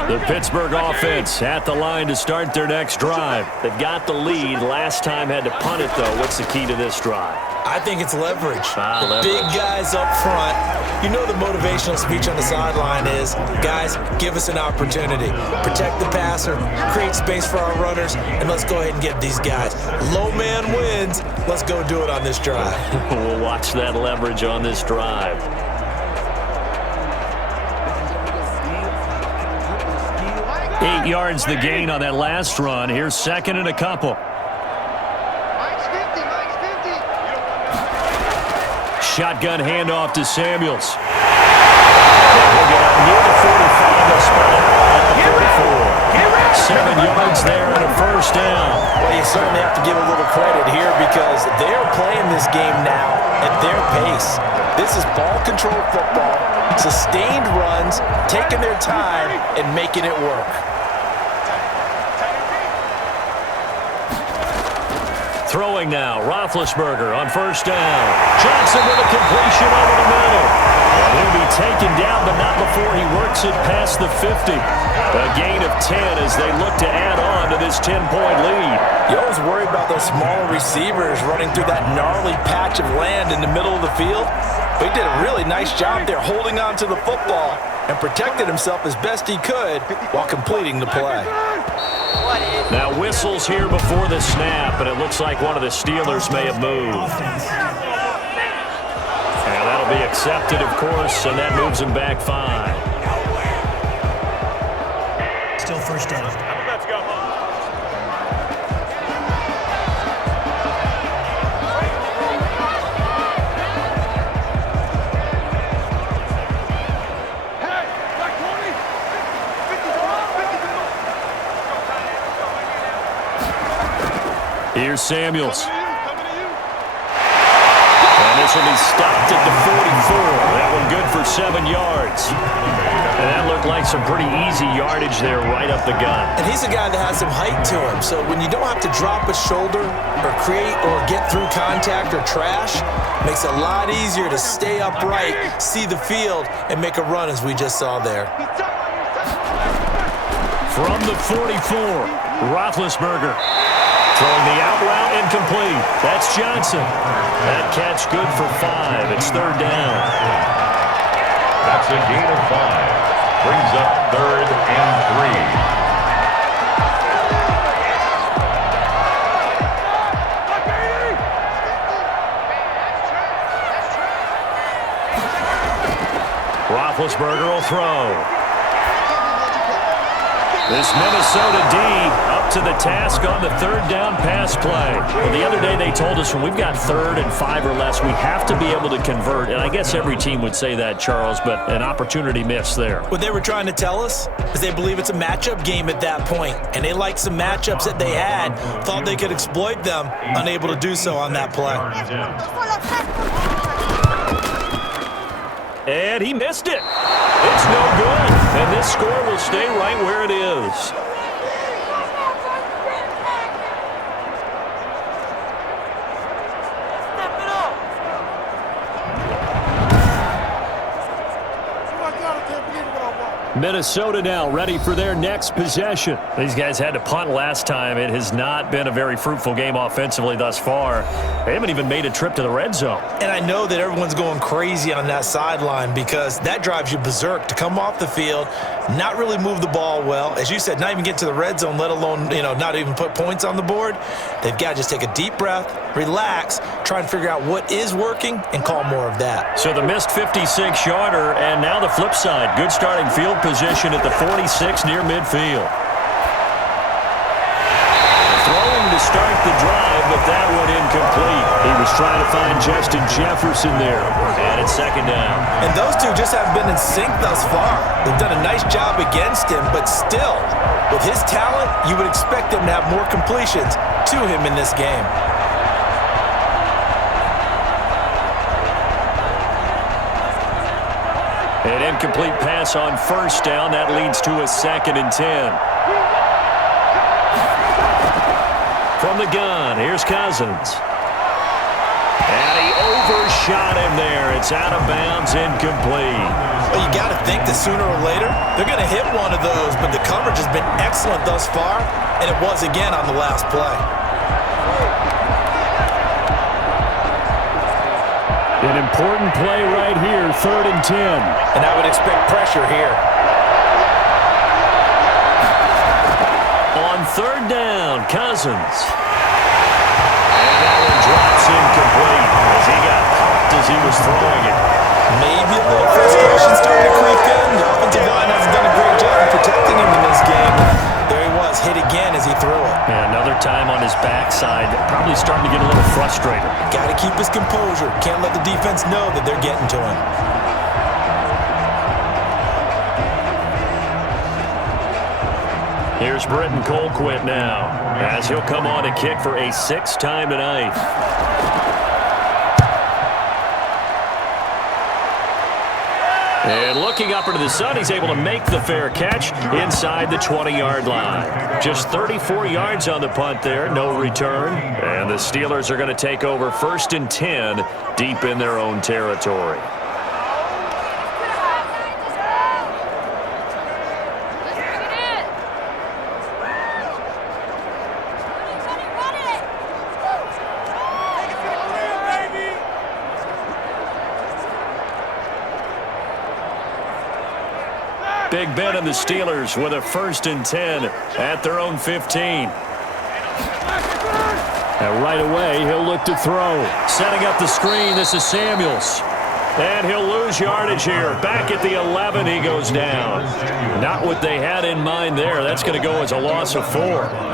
The Pittsburgh offense at the line to start their next drive. They've got the lead. Last time had to punt it, though. What's the key to this drive? I think it's leverage. Leverage. Big guys up front. You know the motivational speech on the sideline is, guys, give us an opportunity. Protect the passer, create space for our runners, and let's go ahead and get these guys. Low man wins. Let's go do it on this drive. We'll watch that leverage on this drive. 8 yards the gain on that last run. Here's 2nd and a couple. Shotgun handoff to Samuels. He'll get up near the 45. They'll spot it at the 44. 7 yards there and a 1st down. Well, you certainly have to give a little credit here because they're playing this game now at their pace. This is ball control football, sustained runs, taking their time, and making it work. Throwing now, Roethlisberger on 1st down. Johnson with a completion over the middle. And he'll be taken down, but not before he works it past the 50. A gain of 10 as they look to add on to this 10-point lead. You always worry about those smaller receivers running through that gnarly patch of land in the middle of the field. But he did a really nice job there holding on to the football and protected himself as best he could while completing the play. Now whistles here before the snap, and it looks like one of the Steelers may have moved. And that'll be accepted, of course, and that moves them back 5. Still first down. Let's go. Here's Samuels. And this will be stopped at the 44. That one good for 7 yards. And that looked like some pretty easy yardage there right up the gut. And he's a guy that has some height to him. So when you don't have to drop a shoulder or create or get through contact or trash, makes it a lot easier to stay upright, see the field, and make a run as we just saw there. From the 44, Roethlisberger. Throwing the out route incomplete. That's Johnson. That catch good for 5. It's 3rd down. That's a gain of 5. Brings up 3rd and 3. Roethlisberger will throw. This Minnesota D up to the task on the 3rd down pass play. Well, the other day they told us when we've got 3rd and 5 or less, we have to be able to convert. And I guess every team would say that, Charles, but an opportunity missed there. What they were trying to tell us is they believe it's a matchup game at that point, and they liked some matchups that they had, thought they could exploit them, unable to do so on that play. And he missed it. It's no good. And this score will stay right where it is. Minnesota now ready for their next possession. These guys had to punt last time. It has not been a very fruitful game offensively thus far. They haven't even made a trip to the red zone. And I know that everyone's going crazy on that sideline because that drives you berserk to come off the field, not really move the ball well. As you said, not even get to the red zone, let alone, not even put points on the board. They've got to just take a deep breath, relax, try and figure out what is working, and call more of that. So the missed 56-yarder, and now the flip side. Good starting field position at the 46 near midfield. Throwing to start the drive, but that one incomplete. He was trying to find Justin Jefferson there, and it's 2nd down. And those two just haven't been in sync thus far. They've done a nice job against him, but still, with his talent, you would expect him to have more completions to him in this game. An incomplete pass on 1st down. That leads to a 2nd and 10. From the gun, here's Cousins. And he overshot him there. It's out of bounds, incomplete. Well, you got to think that sooner or later, they're going to hit one of those, but the coverage has been excellent thus far, and it was again on the last play. An important play right here, 3rd and 10. And I would expect pressure here. On 3rd down, Cousins. And that one drops incomplete as he got popped as he was throwing it. Maybe a little frustration starting to creep in. The offensive line hasn't done a great job of protecting him in this game. There he was, hit again as he threw it. Yeah, another time on his backside, probably starting to get a little frustrated. Got to keep his composure. Can't let the defense know that they're getting to him. Here's Britton Colquitt now, as he'll come on to kick for a 6th time tonight. And looking up into the sun, he's able to make the fair catch inside the 20-yard line. Just 34 yards on the punt there, no return. And the Steelers are going to take over 1st and 10 deep in their own territory. Big Ben and the Steelers with a 1st and 10 at their own 15. And right away, he'll look to throw. Setting up the screen, this is Samuels. And he'll lose yardage here. Back at the 11, he goes down. Not what they had in mind there. That's going to go as a loss of 4. You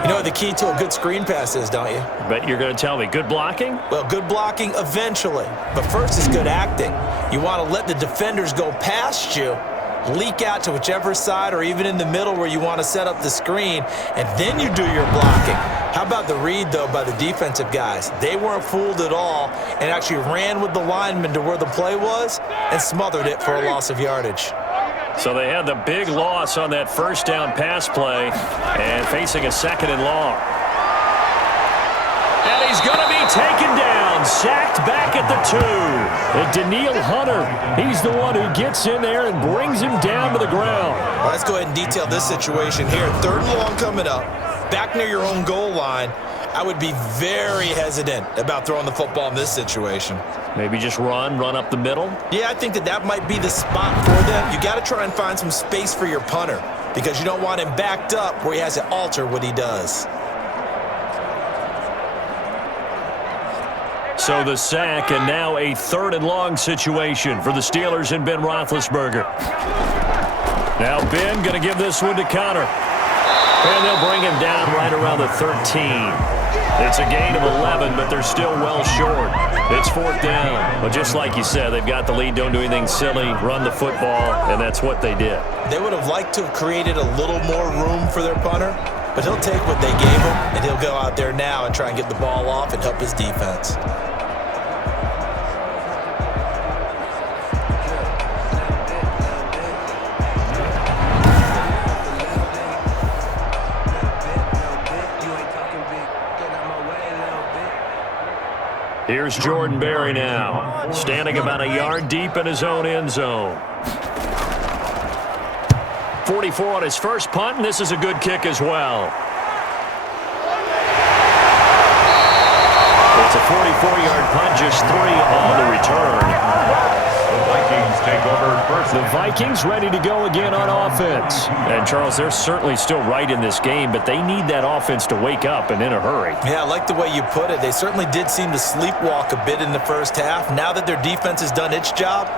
know what the key to a good screen pass is, don't you? Bet you're going to tell me. Good blocking? Well, good blocking eventually. But first is good acting. You want to let the defenders go past you, leak out to whichever side or even in the middle where you want to set up the screen, and then you do your blocking. How about the read, though, by the defensive guys? They weren't fooled at all and actually ran with the lineman to where the play was and smothered it for a loss of yardage. So they had the big loss on that 1st down pass play and facing a 2nd and long. And he's going to be taken down, sacked back at the 2. And Daniil Hunter, he's the one who gets in there and brings him down to the ground. Well, let's go ahead and detail this situation here. 3rd and long coming up, back near your own goal line. I would be very hesitant about throwing the football in this situation. Maybe just run up the middle? Yeah, I think that might be the spot for them. You got to try and find some space for your punter because you don't want him backed up where he has to alter what he does. So the sack, and now a 3rd and long situation for the Steelers and Ben Roethlisberger. Now Ben going to give this one to Connor. And they'll bring him down right around the 13. It's a gain of 11, but they're still well short. It's 4th down. But just like you said, they've got the lead, don't do anything silly, run the football, and that's what they did. They would have liked to have created a little more room for their punter, but he'll take what they gave him, and he'll go out there now and try and get the ball off and help his defense. Here's Jordan Berry now, standing about a yard deep in his own end zone. 44 on his first punt, and this is a good kick as well. It's a 44-yard punt, just 3 on the return. The Vikings take over 1st. The Vikings ready to go again on offense. And, Charles, they're certainly still right in this game, but they need that offense to wake up and in a hurry. Yeah, I like the way you put it. They certainly did seem to sleepwalk a bit in the 1st half. Now that their defense has done its job,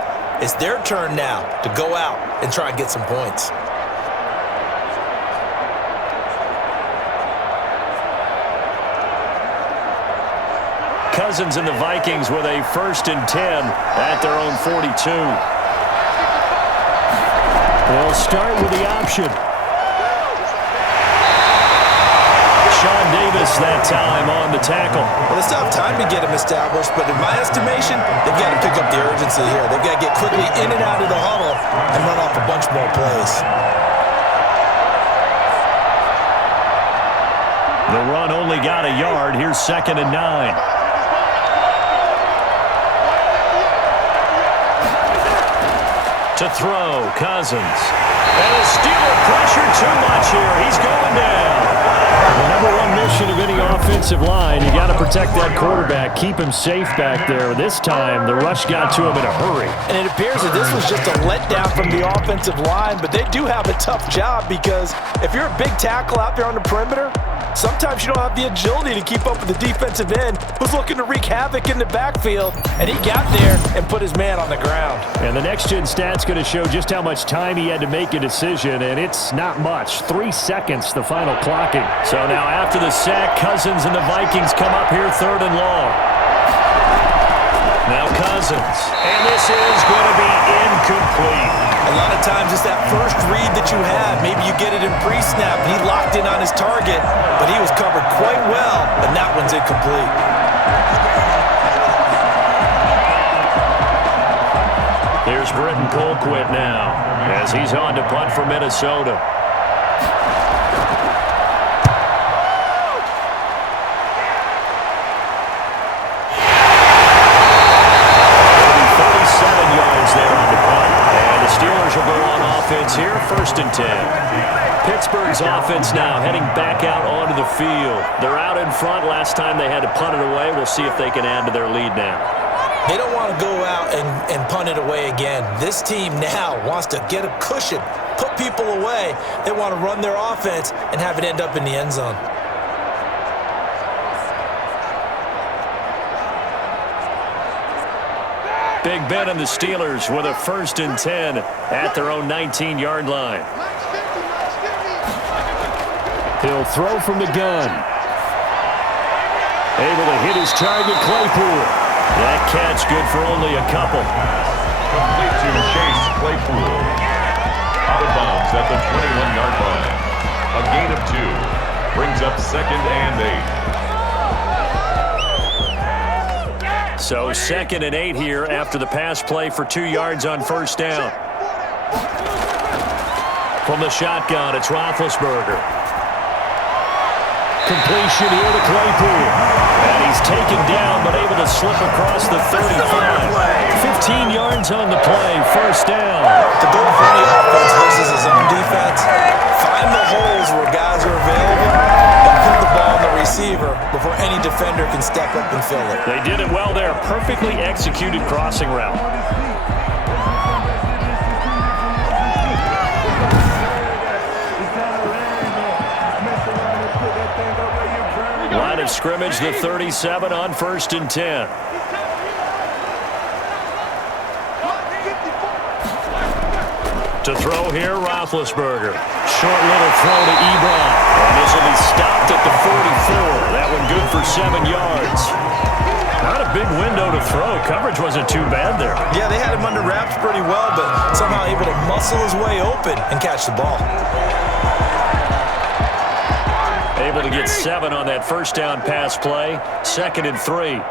it's their turn now to go out and try and get some points. Cousins and the Vikings with a 1st and 10 at their own 42. They'll start with the option. Sean Davis that time on the tackle. Well, they still have time to get him established, but in my estimation, they've got to pick up the urgency here. They've got to get quickly in and out of the huddle and run off a bunch more plays. The run only got a yard. Here's 2nd and 9. To throw, Cousins. And a Steeler pressure too much here. He's going down. The number 1 mission of any offensive line, you got to protect that quarterback, keep him safe back there. This time, the rush got to him in a hurry. And it appears that this was just a letdown from the offensive line, but they do have a tough job because if you're a big tackle out there on the perimeter, sometimes you don't have the agility to keep up with the defensive end who's looking to wreak havoc in the backfield, and he got there and put his man on the ground. And the next-gen stat's going to show just how much time he had to make a decision, and it's not much. 3 seconds, the final clocking. So now after the sack, Cousins and the Vikings come up here 3rd and long. Now Cousins, and this is going to be incomplete. A lot of times it's that first read that you have. Maybe you get it in pre-snap, and he locked in on his target, but he was covered quite well, and that one's incomplete. Here's Britton Colquitt now, as he's on to punt for Minnesota. Here, 1st and 10. Pittsburgh's offense now heading back out onto the field. They're out in front. Last time they had to punt it away. We'll see if they can add to their lead now. They don't want to go out and punt it away again. This team now wants to get a cushion put people away. They want to run their offense and have it end up in the end zone. Big Ben and the Steelers with a 1st and 10 at their own 19-yard line. He'll throw from the gun. Able to hit his target, Claypool. That catch good for only a couple. Complete to Chase Claypool. Out of bounds at the 21-yard line. A gain of 2. Brings up 2nd and 8. So 2nd and 8 here after the pass play for 2 yards on 1st down. From the shotgun, it's Roethlisberger. Completion here to Claypool. And he's taken down but able to slip across the 35. 15 yards on the play, 1st down. To go for any offense versus his own defense, find the holes where guys are available and put the ball on the receiver before any defender can step up and fill it. They did it well there. Perfectly executed crossing route. Line of scrimmage, the 37 on 1st and 10. To throw here, Roethlisberger. Short little throw to Ebron. And this will be stopped at the 44. That one good for 7 yards. Not a big window to throw. Coverage wasn't too bad there. Yeah, they had him under wraps pretty well, but somehow able to muscle his way open and catch the ball. Able to get 7 on that 1st down pass play. 2nd and 3.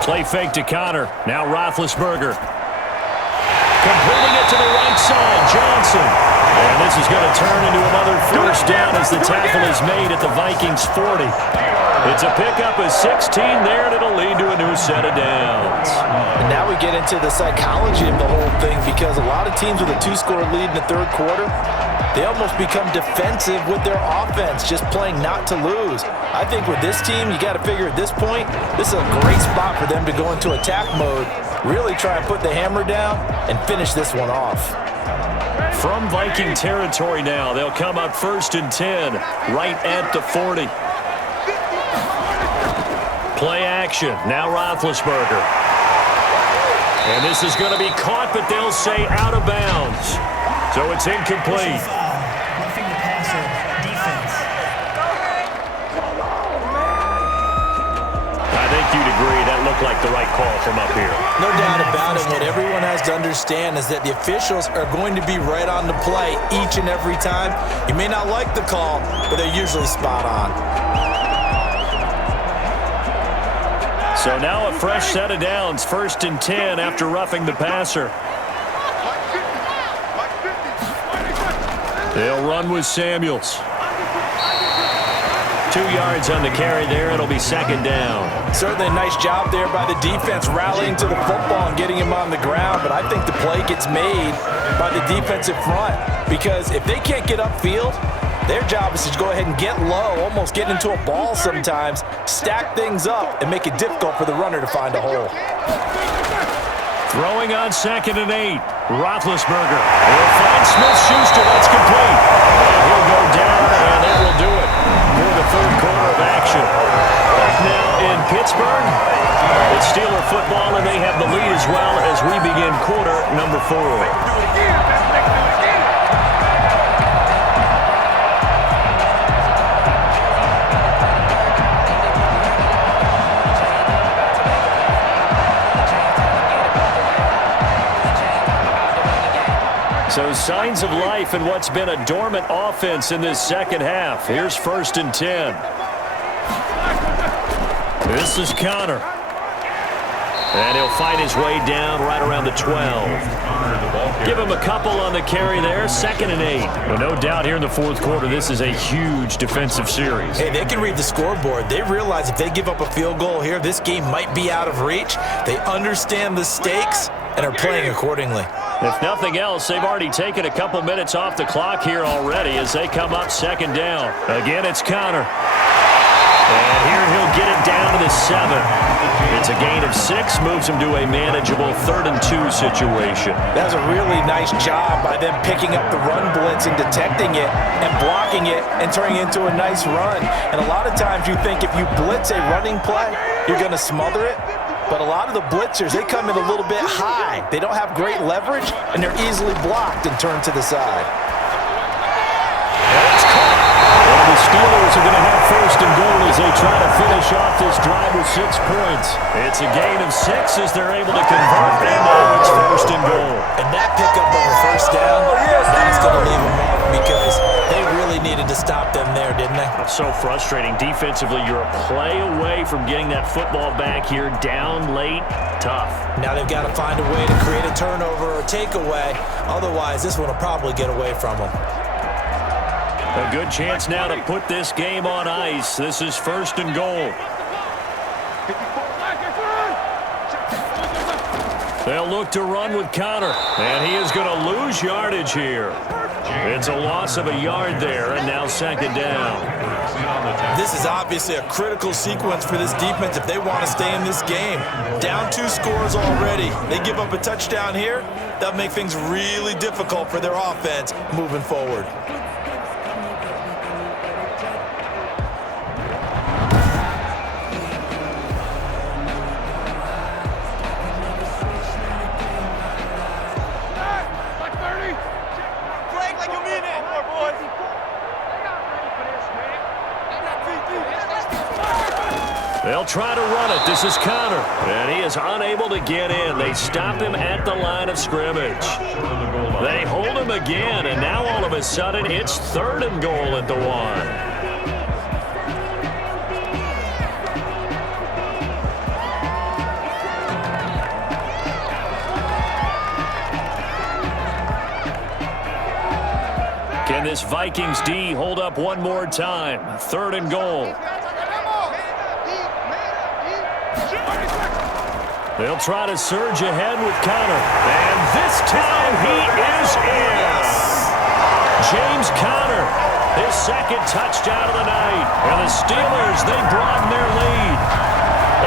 Play fake to Connor. Now Roethlisberger. Completing it to the right side, Johnson. And this is going to turn into another 1st down as the tackle is made at the Vikings 40. It's a pickup of 16 there, and it'll lead to a new set of downs. And now we get into the psychology of the whole thing, because a lot of teams with a 2-score lead in the 3rd quarter, they almost become defensive with their offense, just playing not to lose. I think with this team, you got to figure at this point, this is a great spot for them to go into attack mode, really try and put the hammer down and finish this one off. From Viking territory now, they'll come up 1st and 10, right at the 40. Play action, now Roethlisberger. And this is going to be caught, but they'll say out of bounds. So it's incomplete. Roughing the passer, defense. I think you'd agree that looked like the right call from up here. No doubt about it. What everyone has to understand is that the officials are going to be right on the play each and every time. You may not like the call, but they're usually spot on. So now a fresh set of downs, 1st and 10 after roughing the passer. They'll run with Samuels. 2 yards on the carry there. It'll be 2nd down. Certainly a nice job there by the defense rallying to the football and getting him on the ground, but I think the play gets made by the defensive front, because if they can't get upfield, their job is to go ahead and get low, almost get into a ball sometimes, stack things up, and make it difficult for the runner to find a hole. Throwing on 2nd and 8. Roethlisberger. He'll find Smith-Schuster. That's complete. And he'll go down, and that will do it for the 3rd quarter of action. Back now in Pittsburgh, it's Steeler football, and they have the lead as well as we begin quarter number 4. So signs of life in what's been a dormant offense in this 2nd half. Here's 1st and 10. This is Connor. And he'll find his way down right around the 12. Give him a couple on the carry there. 2nd and 8. Well, no doubt here in the 4th quarter, this is a huge defensive series. Hey, they can read the scoreboard. They realize if they give up a field goal here, this game might be out of reach. They understand the stakes and are playing accordingly. If nothing else, they've already taken a couple minutes off the clock here already as they come up 2nd down. Again, it's Connor. And here he'll get it down to the 7. It's a gain of 6, moves him to a manageable 3rd and 2 situation. That was a really nice job by them picking up the run blitz and detecting it and blocking it and turning it into a nice run. And a lot of times you think if you blitz a running play, you're going to smother it. But a lot of the blitzers, they come in a little bit high. They don't have great leverage, and they're easily blocked and turned to the side. And the Steelers are going to have 1st and goal as they try to finish off this drive with 6 points. It's a gain of 6 as they're able to convert, and now it's 1st and goal. And that pickup of a 1st down, that's going to leave a mark because they really needed to stop them there, didn't they? That's so frustrating. Defensively, you're a play away from getting that football back here. Down late, tough. Now they've got to find a way to create a turnover or takeaway. Otherwise, this one will probably get away from them. A good chance now to put this game on ice. This is 1st and goal. They'll look to run with Connor, and he is going to lose yardage here. It's a loss of a yard there, and now 2nd down. This is obviously a critical sequence for this defense if they want to stay in this game. Down 2 scores already. They give up a touchdown here. That'll make things really difficult for their offense moving forward. They'll try to run it. This is Connor, and he is unable to get in. They stop him at the line of scrimmage. They hold him again, and now all of a sudden it's 3rd and goal at the 1. Can this Vikings D hold up one more time? 3rd and goal. They'll try to surge ahead with Connor. And this time he is in. James Conner, his 2nd touchdown of the night. And the Steelers, they broaden their lead.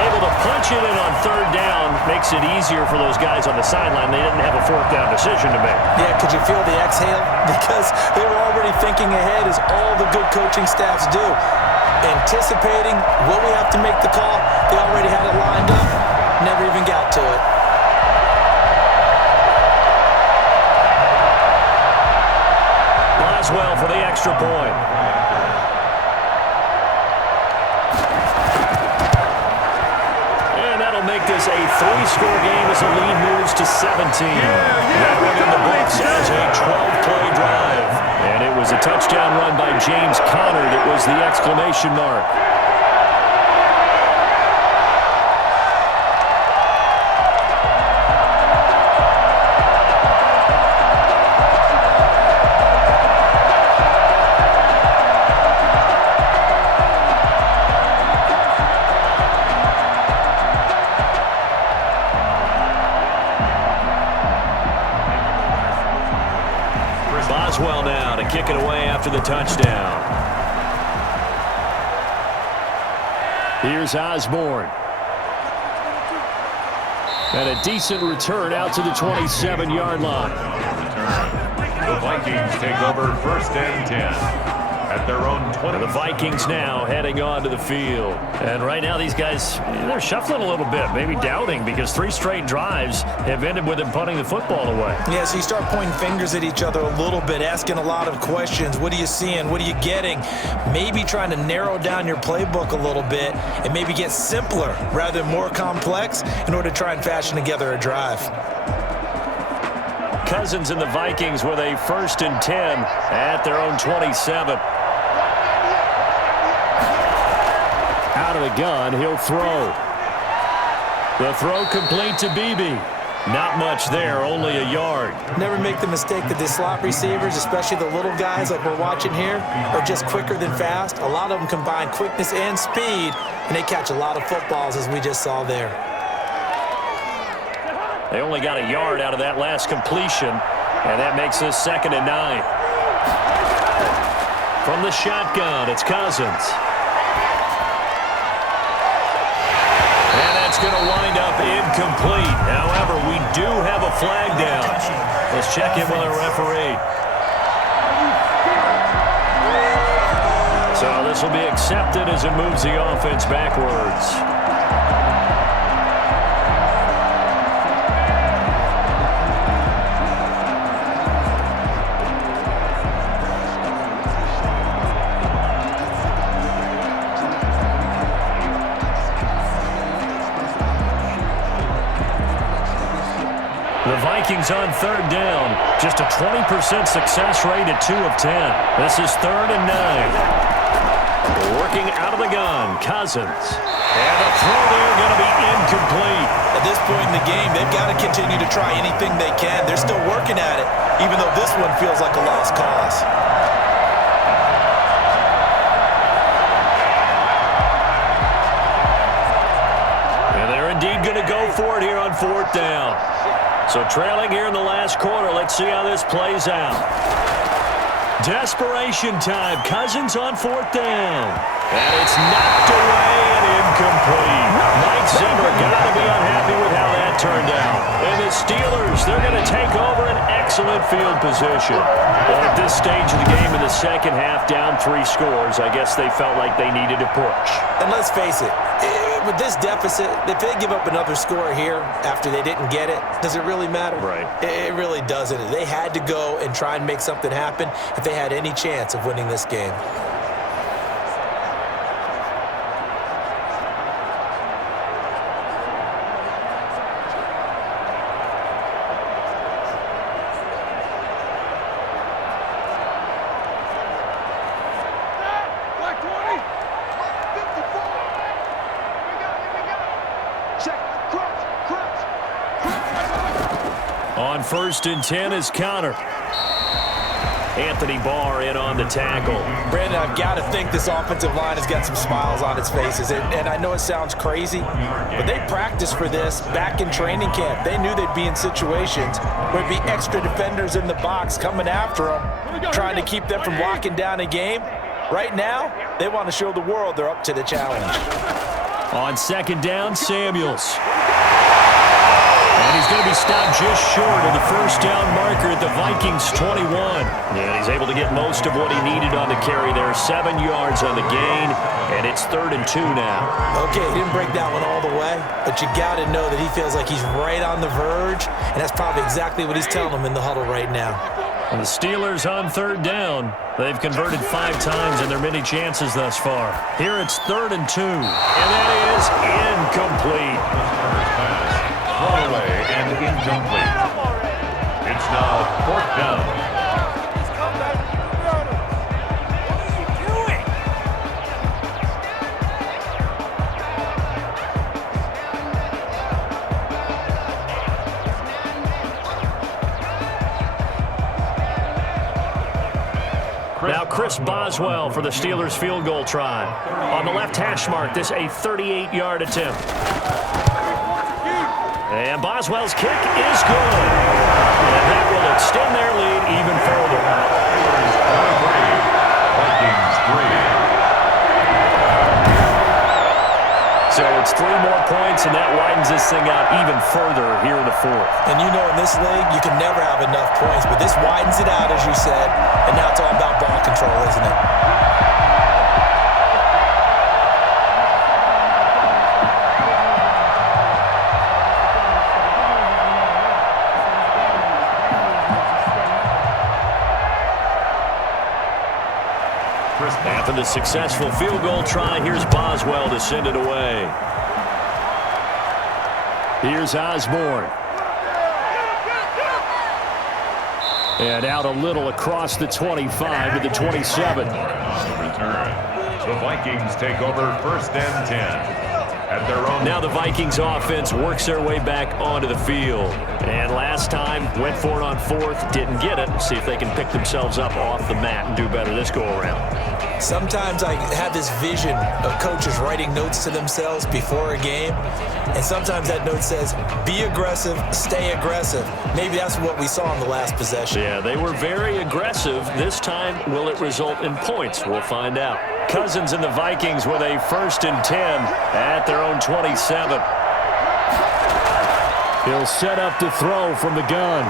Able to punch it in on 3rd down makes it easier for those guys on the sideline. They didn't have a 4th down decision to make. Yeah, could you feel the exhale? Because they were already thinking ahead, as all the good coaching staffs do. Anticipating, will we have to make the call? They already had it lined up. Never even got to it. Boswell for the extra point. And that'll make this a 3-score game as the lead moves to 17. That one in the books as a 12-play drive. And it was a touchdown run by James Conner that was the exclamation mark. Boswell now to kick it away after the touchdown. Here's Osborne. And a decent return out to the 27-yard line. The Vikings take over 1st and 10. At their own 20. The Vikings now heading onto the field. And right now these guys, they're shuffling a little bit, maybe doubting, because 3 straight drives have ended with them punting the football away. Yeah, so you start pointing fingers at each other a little bit, asking a lot of questions. What are you seeing? What are you getting? Maybe trying to narrow down your playbook a little bit and maybe get simpler rather than more complex in order to try and fashion together a drive. Cousins and the Vikings with a 1st and 10 at their own 27. Out of the gun, he'll throw. The throw complete to Beebe. Not much there, only a yard. Never make the mistake that the slot receivers, especially the little guys like we're watching here, are just quicker than fast. A lot of them combine quickness and speed, and they catch a lot of footballs, as we just saw there. They only got a yard out of that last completion, and that makes this 2nd and 9. From the shotgun, it's Cousins. It's going to wind up incomplete. However, we do have a flag down. Let's check in with our referee. So this will be accepted as it moves the offense backwards. The Vikings on third down. Just a 20% success rate at 2 of 10. This is 3rd and 9. Working out of the gun, Cousins. And the throw there going to be incomplete. At this point in the game, they've got to continue to try anything they can. They're still working at it, even though this one feels like a lost cause. And they're indeed going to go for it here on 4th down. So trailing here in the last quarter. Let's see how this plays out. Desperation time. Cousins on 4th down. And it's knocked away and incomplete. Mike Zimmer got to be unhappy with how that turned out. And the Steelers, they're going to take over an excellent field position. Well, at this stage of the game in the second half, down 3 scores, I guess they felt like they needed to push. And let's face it, with this deficit, if they give up another score here after they didn't get it, does it really matter? Right. It really doesn't. They had to go and try and make something happen if they had any chance of winning this game. On 1st and 10 is Connor. Anthony Barr in on the tackle. Brandon, I've got to think this offensive line has got some smiles on its faces. And I know it sounds crazy, but they practiced for this back in training camp. They knew they'd be in situations where there'd be extra defenders in the box coming after them, trying to keep them from locking down a game. Right now, they want to show the world they're up to the challenge. On 2nd down, Samuels. And he's going to be stopped just short of the 1st down marker at the Vikings 21. And he's able to get most of what he needed on the carry there. 7 yards on the gain, and it's 3rd and 2 now. Okay, he didn't break that one all the way, but you got to know that he feels like he's right on the verge, and that's probably exactly what he's telling them in the huddle right now. And the Steelers on 3rd down. They've converted 5 times in their many chances thus far. Here it's 3rd and 2, and that is incomplete. Thrown away and incomplete. It's now 4th down. Now Chris Boswell for the Steelers field goal try. On the left hash mark, this a 38-yard attempt. And Boswell's kick is good. And that will extend their lead even further. Vikings 3. So it's 3 more points, and that widens this thing out even further here in the 4th. And you know in this league, you can never have enough points, but this widens it out, as you said, and now it's all about ball control, isn't it? After the successful field goal try, here's Boswell to send it away. Here's Osborne. And out a little across the 25 to the 27. Return. The Vikings take over 1st and 10. At their own. Now the Vikings offense works their way back onto the field. And last time, went for it on 4th, didn't get it. See if they can pick themselves up off the mat and do better this go-around. Sometimes I have this vision of coaches writing notes to themselves before a game, and sometimes that note says, be aggressive, stay aggressive. Maybe that's what we saw in the last possession. Yeah, they were very aggressive. This time, will it result in points? We'll find out. Cousins and the Vikings with a 1st and 10 at their own 27. He'll set up to throw from the gun.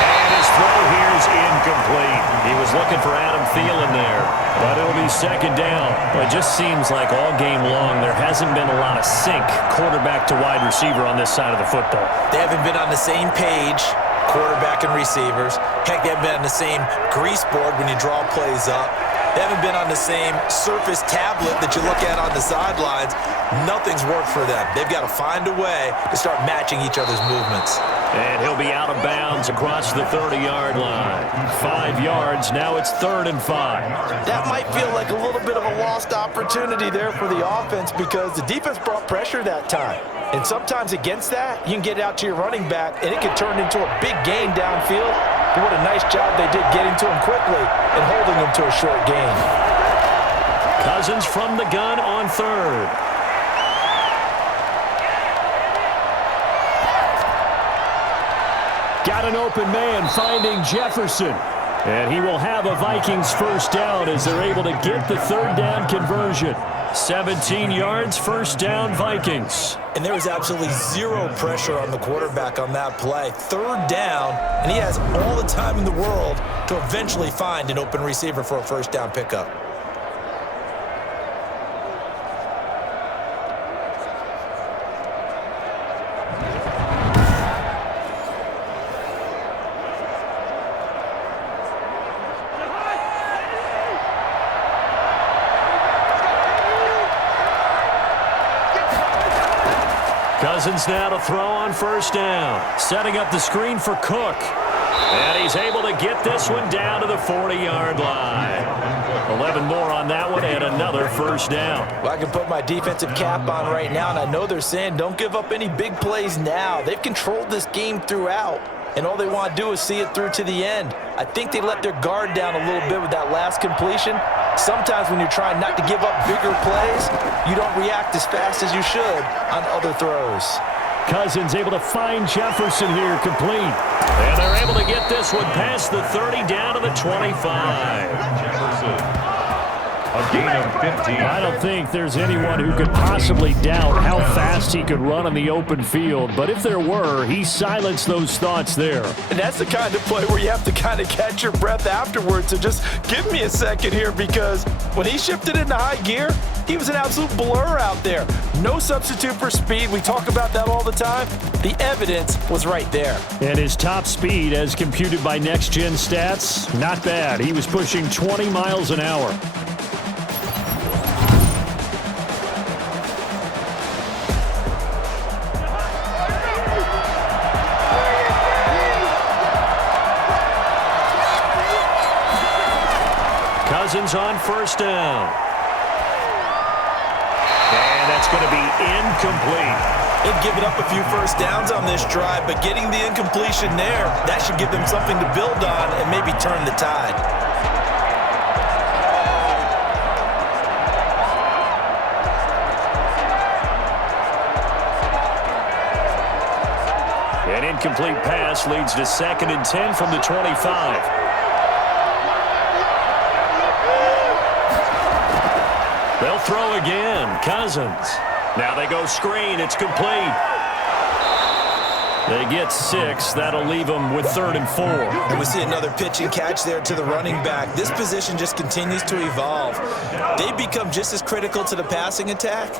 And his throw here is incomplete. He was looking for Adam Thielen there, but it'll be second down. Well, it just seems like all game long there hasn't been a lot of sync quarterback to wide receiver on this side of the football. They haven't been on the same page, quarterback and receivers. Heck, they haven't been on the same grease board when you draw plays up. They haven't been on the same Surface tablet that you look at on the sidelines. Nothing's worked for them. They've got to find a way to start matching each other's movements. And he'll be out of bounds across the 30-yard line. 5 yards, now it's 3rd and 5. That might feel like a little bit of a lost opportunity there for the offense because the defense brought pressure that time. And sometimes against that, you can get out to your running back, and it can turn into a big gain downfield. But what a nice job they did getting to him quickly and holding him to a short gain. Cousins from the gun on 3rd. Got an open man finding Jefferson. And he will have a Vikings first down as they're able to get the 3rd down conversion. 17 yards, first down, Vikings. And there was absolutely zero pressure on the quarterback on that play. 3rd down, and he has all the time in the world to eventually find an open receiver for a first down pickup. Cousins now to throw on first down. Setting up the screen for Cook. And he's able to get this one down to the 40-yard line. 11 more on that one and another first down. Well, I can put my defensive cap on right now, and I know they're saying don't give up any big plays now. They've controlled this game throughout, and all they want to do is see it through to the end. I think they let their guard down a little bit with that last completion. Sometimes when you're trying not to give up bigger plays, you don't react as fast as you should on other throws. Cousins able to find Jefferson here, complete. And they're able to get this one past the 30 down to the 25. Jefferson. A gain of 15. I don't think there's anyone who could possibly doubt how fast he could run on the open field, but if there were, he silenced those thoughts there. And that's the kind of play where you have to kind of catch your breath afterwards. So just give me a second here, because when he shifted into high gear, he was an absolute blur out there. No substitute for speed. We talk about that all the time. The evidence was right there. And his top speed, as computed by Next Gen Stats, not bad. He was pushing 20 miles an hour. Cousins on first down. And that's going to be incomplete. They've given up a few first downs on this drive, but getting the incompletion there, that should give them something to build on and maybe turn the tide. An incomplete pass leads to 2nd and 10 from the 25. They'll throw again. Cousins. Now they go screen. It's complete. They get 6. That'll leave them with 3rd and 4. And we see another pitch and catch there to the running back. This position just continues to evolve. They become just as critical to the passing attack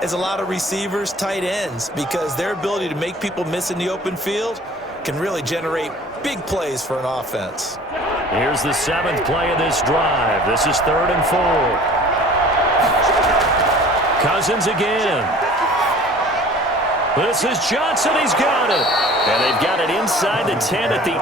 as a lot of receivers, tight ends, because their ability to make people miss in the open field can really generate big plays for an offense. Here's the 7th play of this drive. This is 3rd and 4. Cousins again. This is Johnson. He's got it. And they've got it inside the 10 at the 8.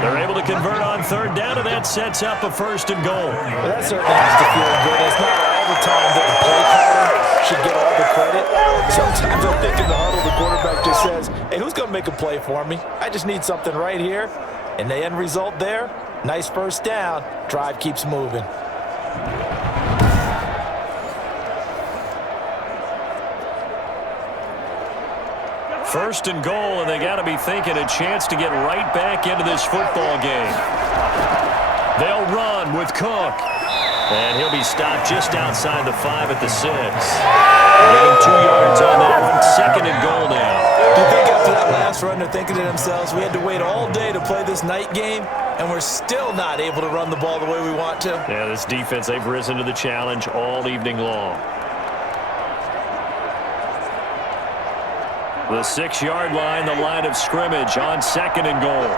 They're able to convert on 3rd down, and that sets up a 1st and goal. Well, that certainly has to feel good. It's not all the time that the play caller should get all the credit. Sometimes I think in the huddle, the quarterback just says, hey, who's going to make a play for me? I just need something right here. And the end result there, nice first down. Drive keeps moving. 1st and goal, and they got to be thinking a chance to get right back into this football game. They'll run with Cook. And he'll be stopped just outside the 5 at the 6. Getting 2 yards on that one. 2nd and goal now. Do you think after that last run they're thinking to themselves, we had to wait all day to play this night game, and we're still not able to run the ball the way we want to? Yeah, this defense, they've risen to the challenge all evening long. The 6-yard line, the line of scrimmage on 2nd and goal.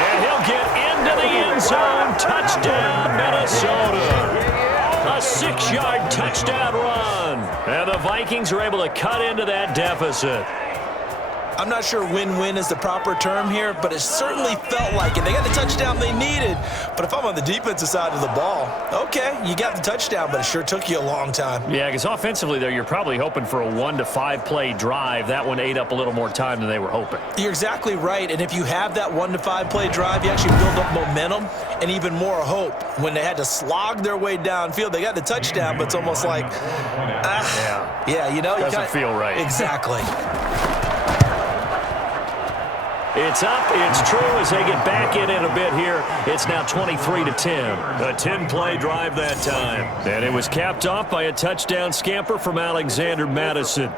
And he'll get into the end zone. Touchdown, Minnesota. A 6-yard touchdown run. And the Vikings are able to cut into that deficit. I'm not sure win-win is the proper term here, but it certainly felt like it. They got the touchdown they needed, but if I'm on the defensive side of the ball, okay, you got the touchdown, but it sure took you a long time. Yeah, because offensively there, you're probably hoping for a 1 to 5 play drive. That one ate up a little more time than they were hoping. You're exactly right, and if you have that 1 to 5 play drive, you actually build up momentum and even more hope. When they had to slog their way downfield, they got the touchdown, but it's almost like, yeah, you know. Doesn't feel right. Exactly. It's up, it's true as they get back in it a bit here. It's now 23-10. A 10-play drive that time. And it was capped off by a touchdown scamper from Alexander Madison.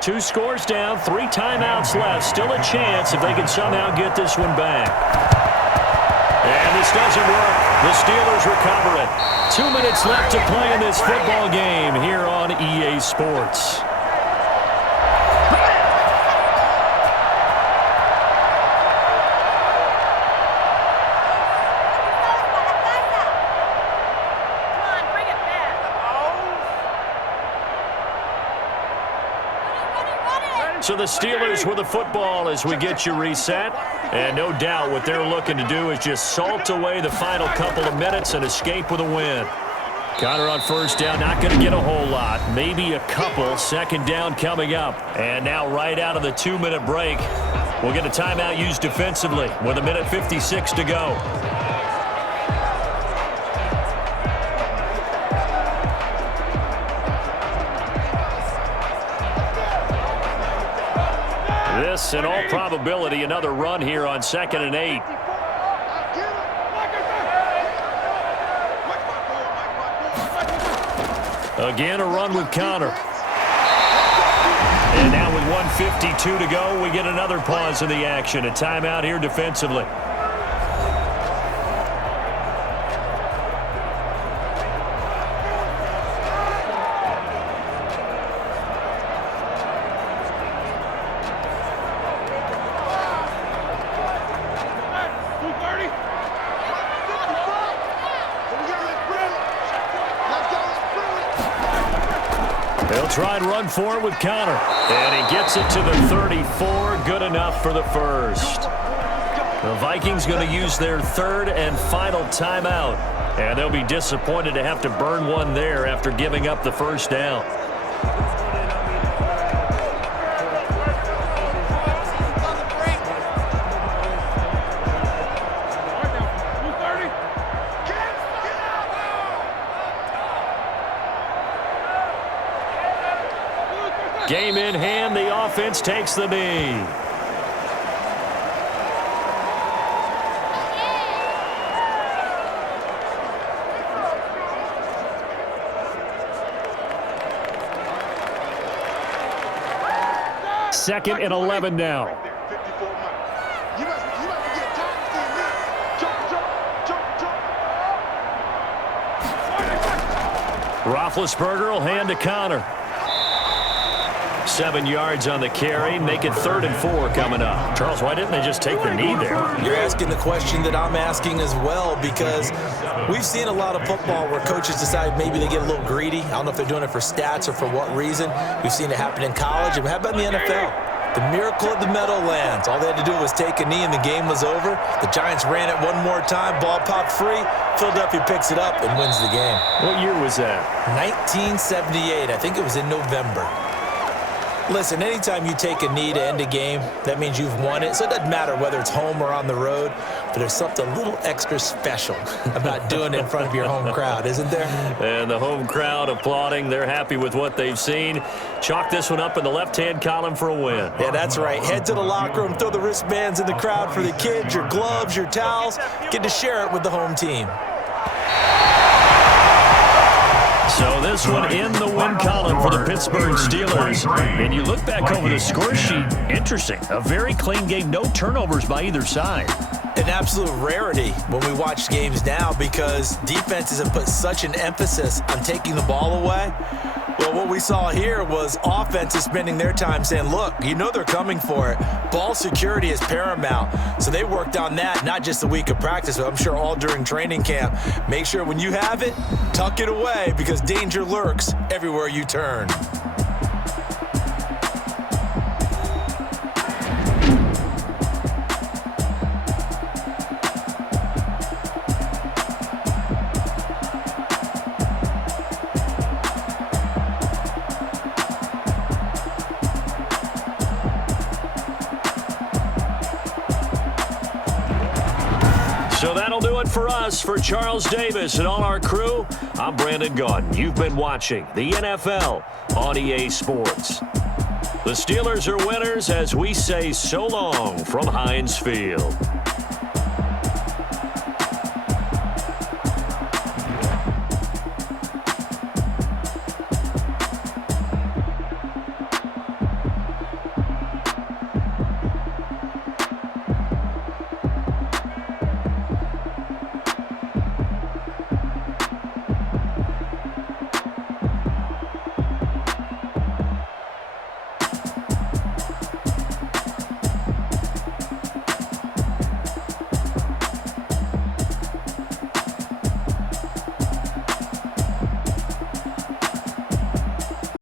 Two scores down, 3 timeouts left. Still a chance if they can somehow get this one back. And this doesn't work. The Steelers recover it. 2 minutes left to play in this football game here on EA Sports. So the Steelers with the football as we get you reset. And no doubt what they're looking to do is just salt away the final couple of minutes and escape with a win. Connor on first down, not going to get a whole lot. Maybe a couple. 2nd down coming up. And now right out of the 2-minute break, we'll get a timeout used defensively with 1:56 to go. This, in all probability, another run here on 2nd and 8. Again, a run with Connor. And now with 1:52 to go, we get another pause in the action. A timeout here defensively. They'll try and run for it with Connor. And he gets it to the 34. Good enough for the first. The Vikings going to use their 3rd and final timeout. And they'll be disappointed to have to burn one there after giving up the first down. Game in hand, the offense takes the knee. Second and 11 now. Roethlisberger will hand to Connor. 7 yards on the carry. Make it 3rd and 4 coming up. Charles, why didn't they just take the knee there? You're asking the question that I'm asking as well, because we've seen a lot of football where coaches decide maybe they get a little greedy. I don't know if they're doing it for stats or for what reason. We've seen it happen in college. And how about in the NFL? The miracle of the Meadowlands. All they had to do was take a knee and the game was over. The Giants ran it one more time. Ball popped free. Philadelphia picks it up and wins the game. What year was that? 1978. I think it was in November. Listen, anytime you take a knee to end a game, that means you've won it. So it doesn't matter whether it's home or on the road, but there's something a little extra special about doing it in front of your home crowd, isn't there? And the home crowd applauding. They're happy with what they've seen. Chalk this one up in the left-hand column for a win. Yeah, that's right. Head to the locker room, throw the wristbands in the crowd for the kids, your gloves, your towels. Get to share it with the home team. So this one in the win column for the Pittsburgh Steelers. And you look back over the score sheet, interesting. A very clean game, no turnovers by either side. An absolute rarity when we watch games now because defenses have put such an emphasis on taking the ball away. Well, what we saw here was offenses spending their time saying, look, you know they're coming for it. Ball security is paramount. So they worked on that, not just a week of practice, but I'm sure all during training camp. Make sure when you have it, tuck it away because danger lurks everywhere you turn. So that'll do it for us. For Charles Davis and all our crew, I'm Brandon Gaudin. You've been watching the NFL on EA Sports. The Steelers are winners as we say so long from Heinz Field.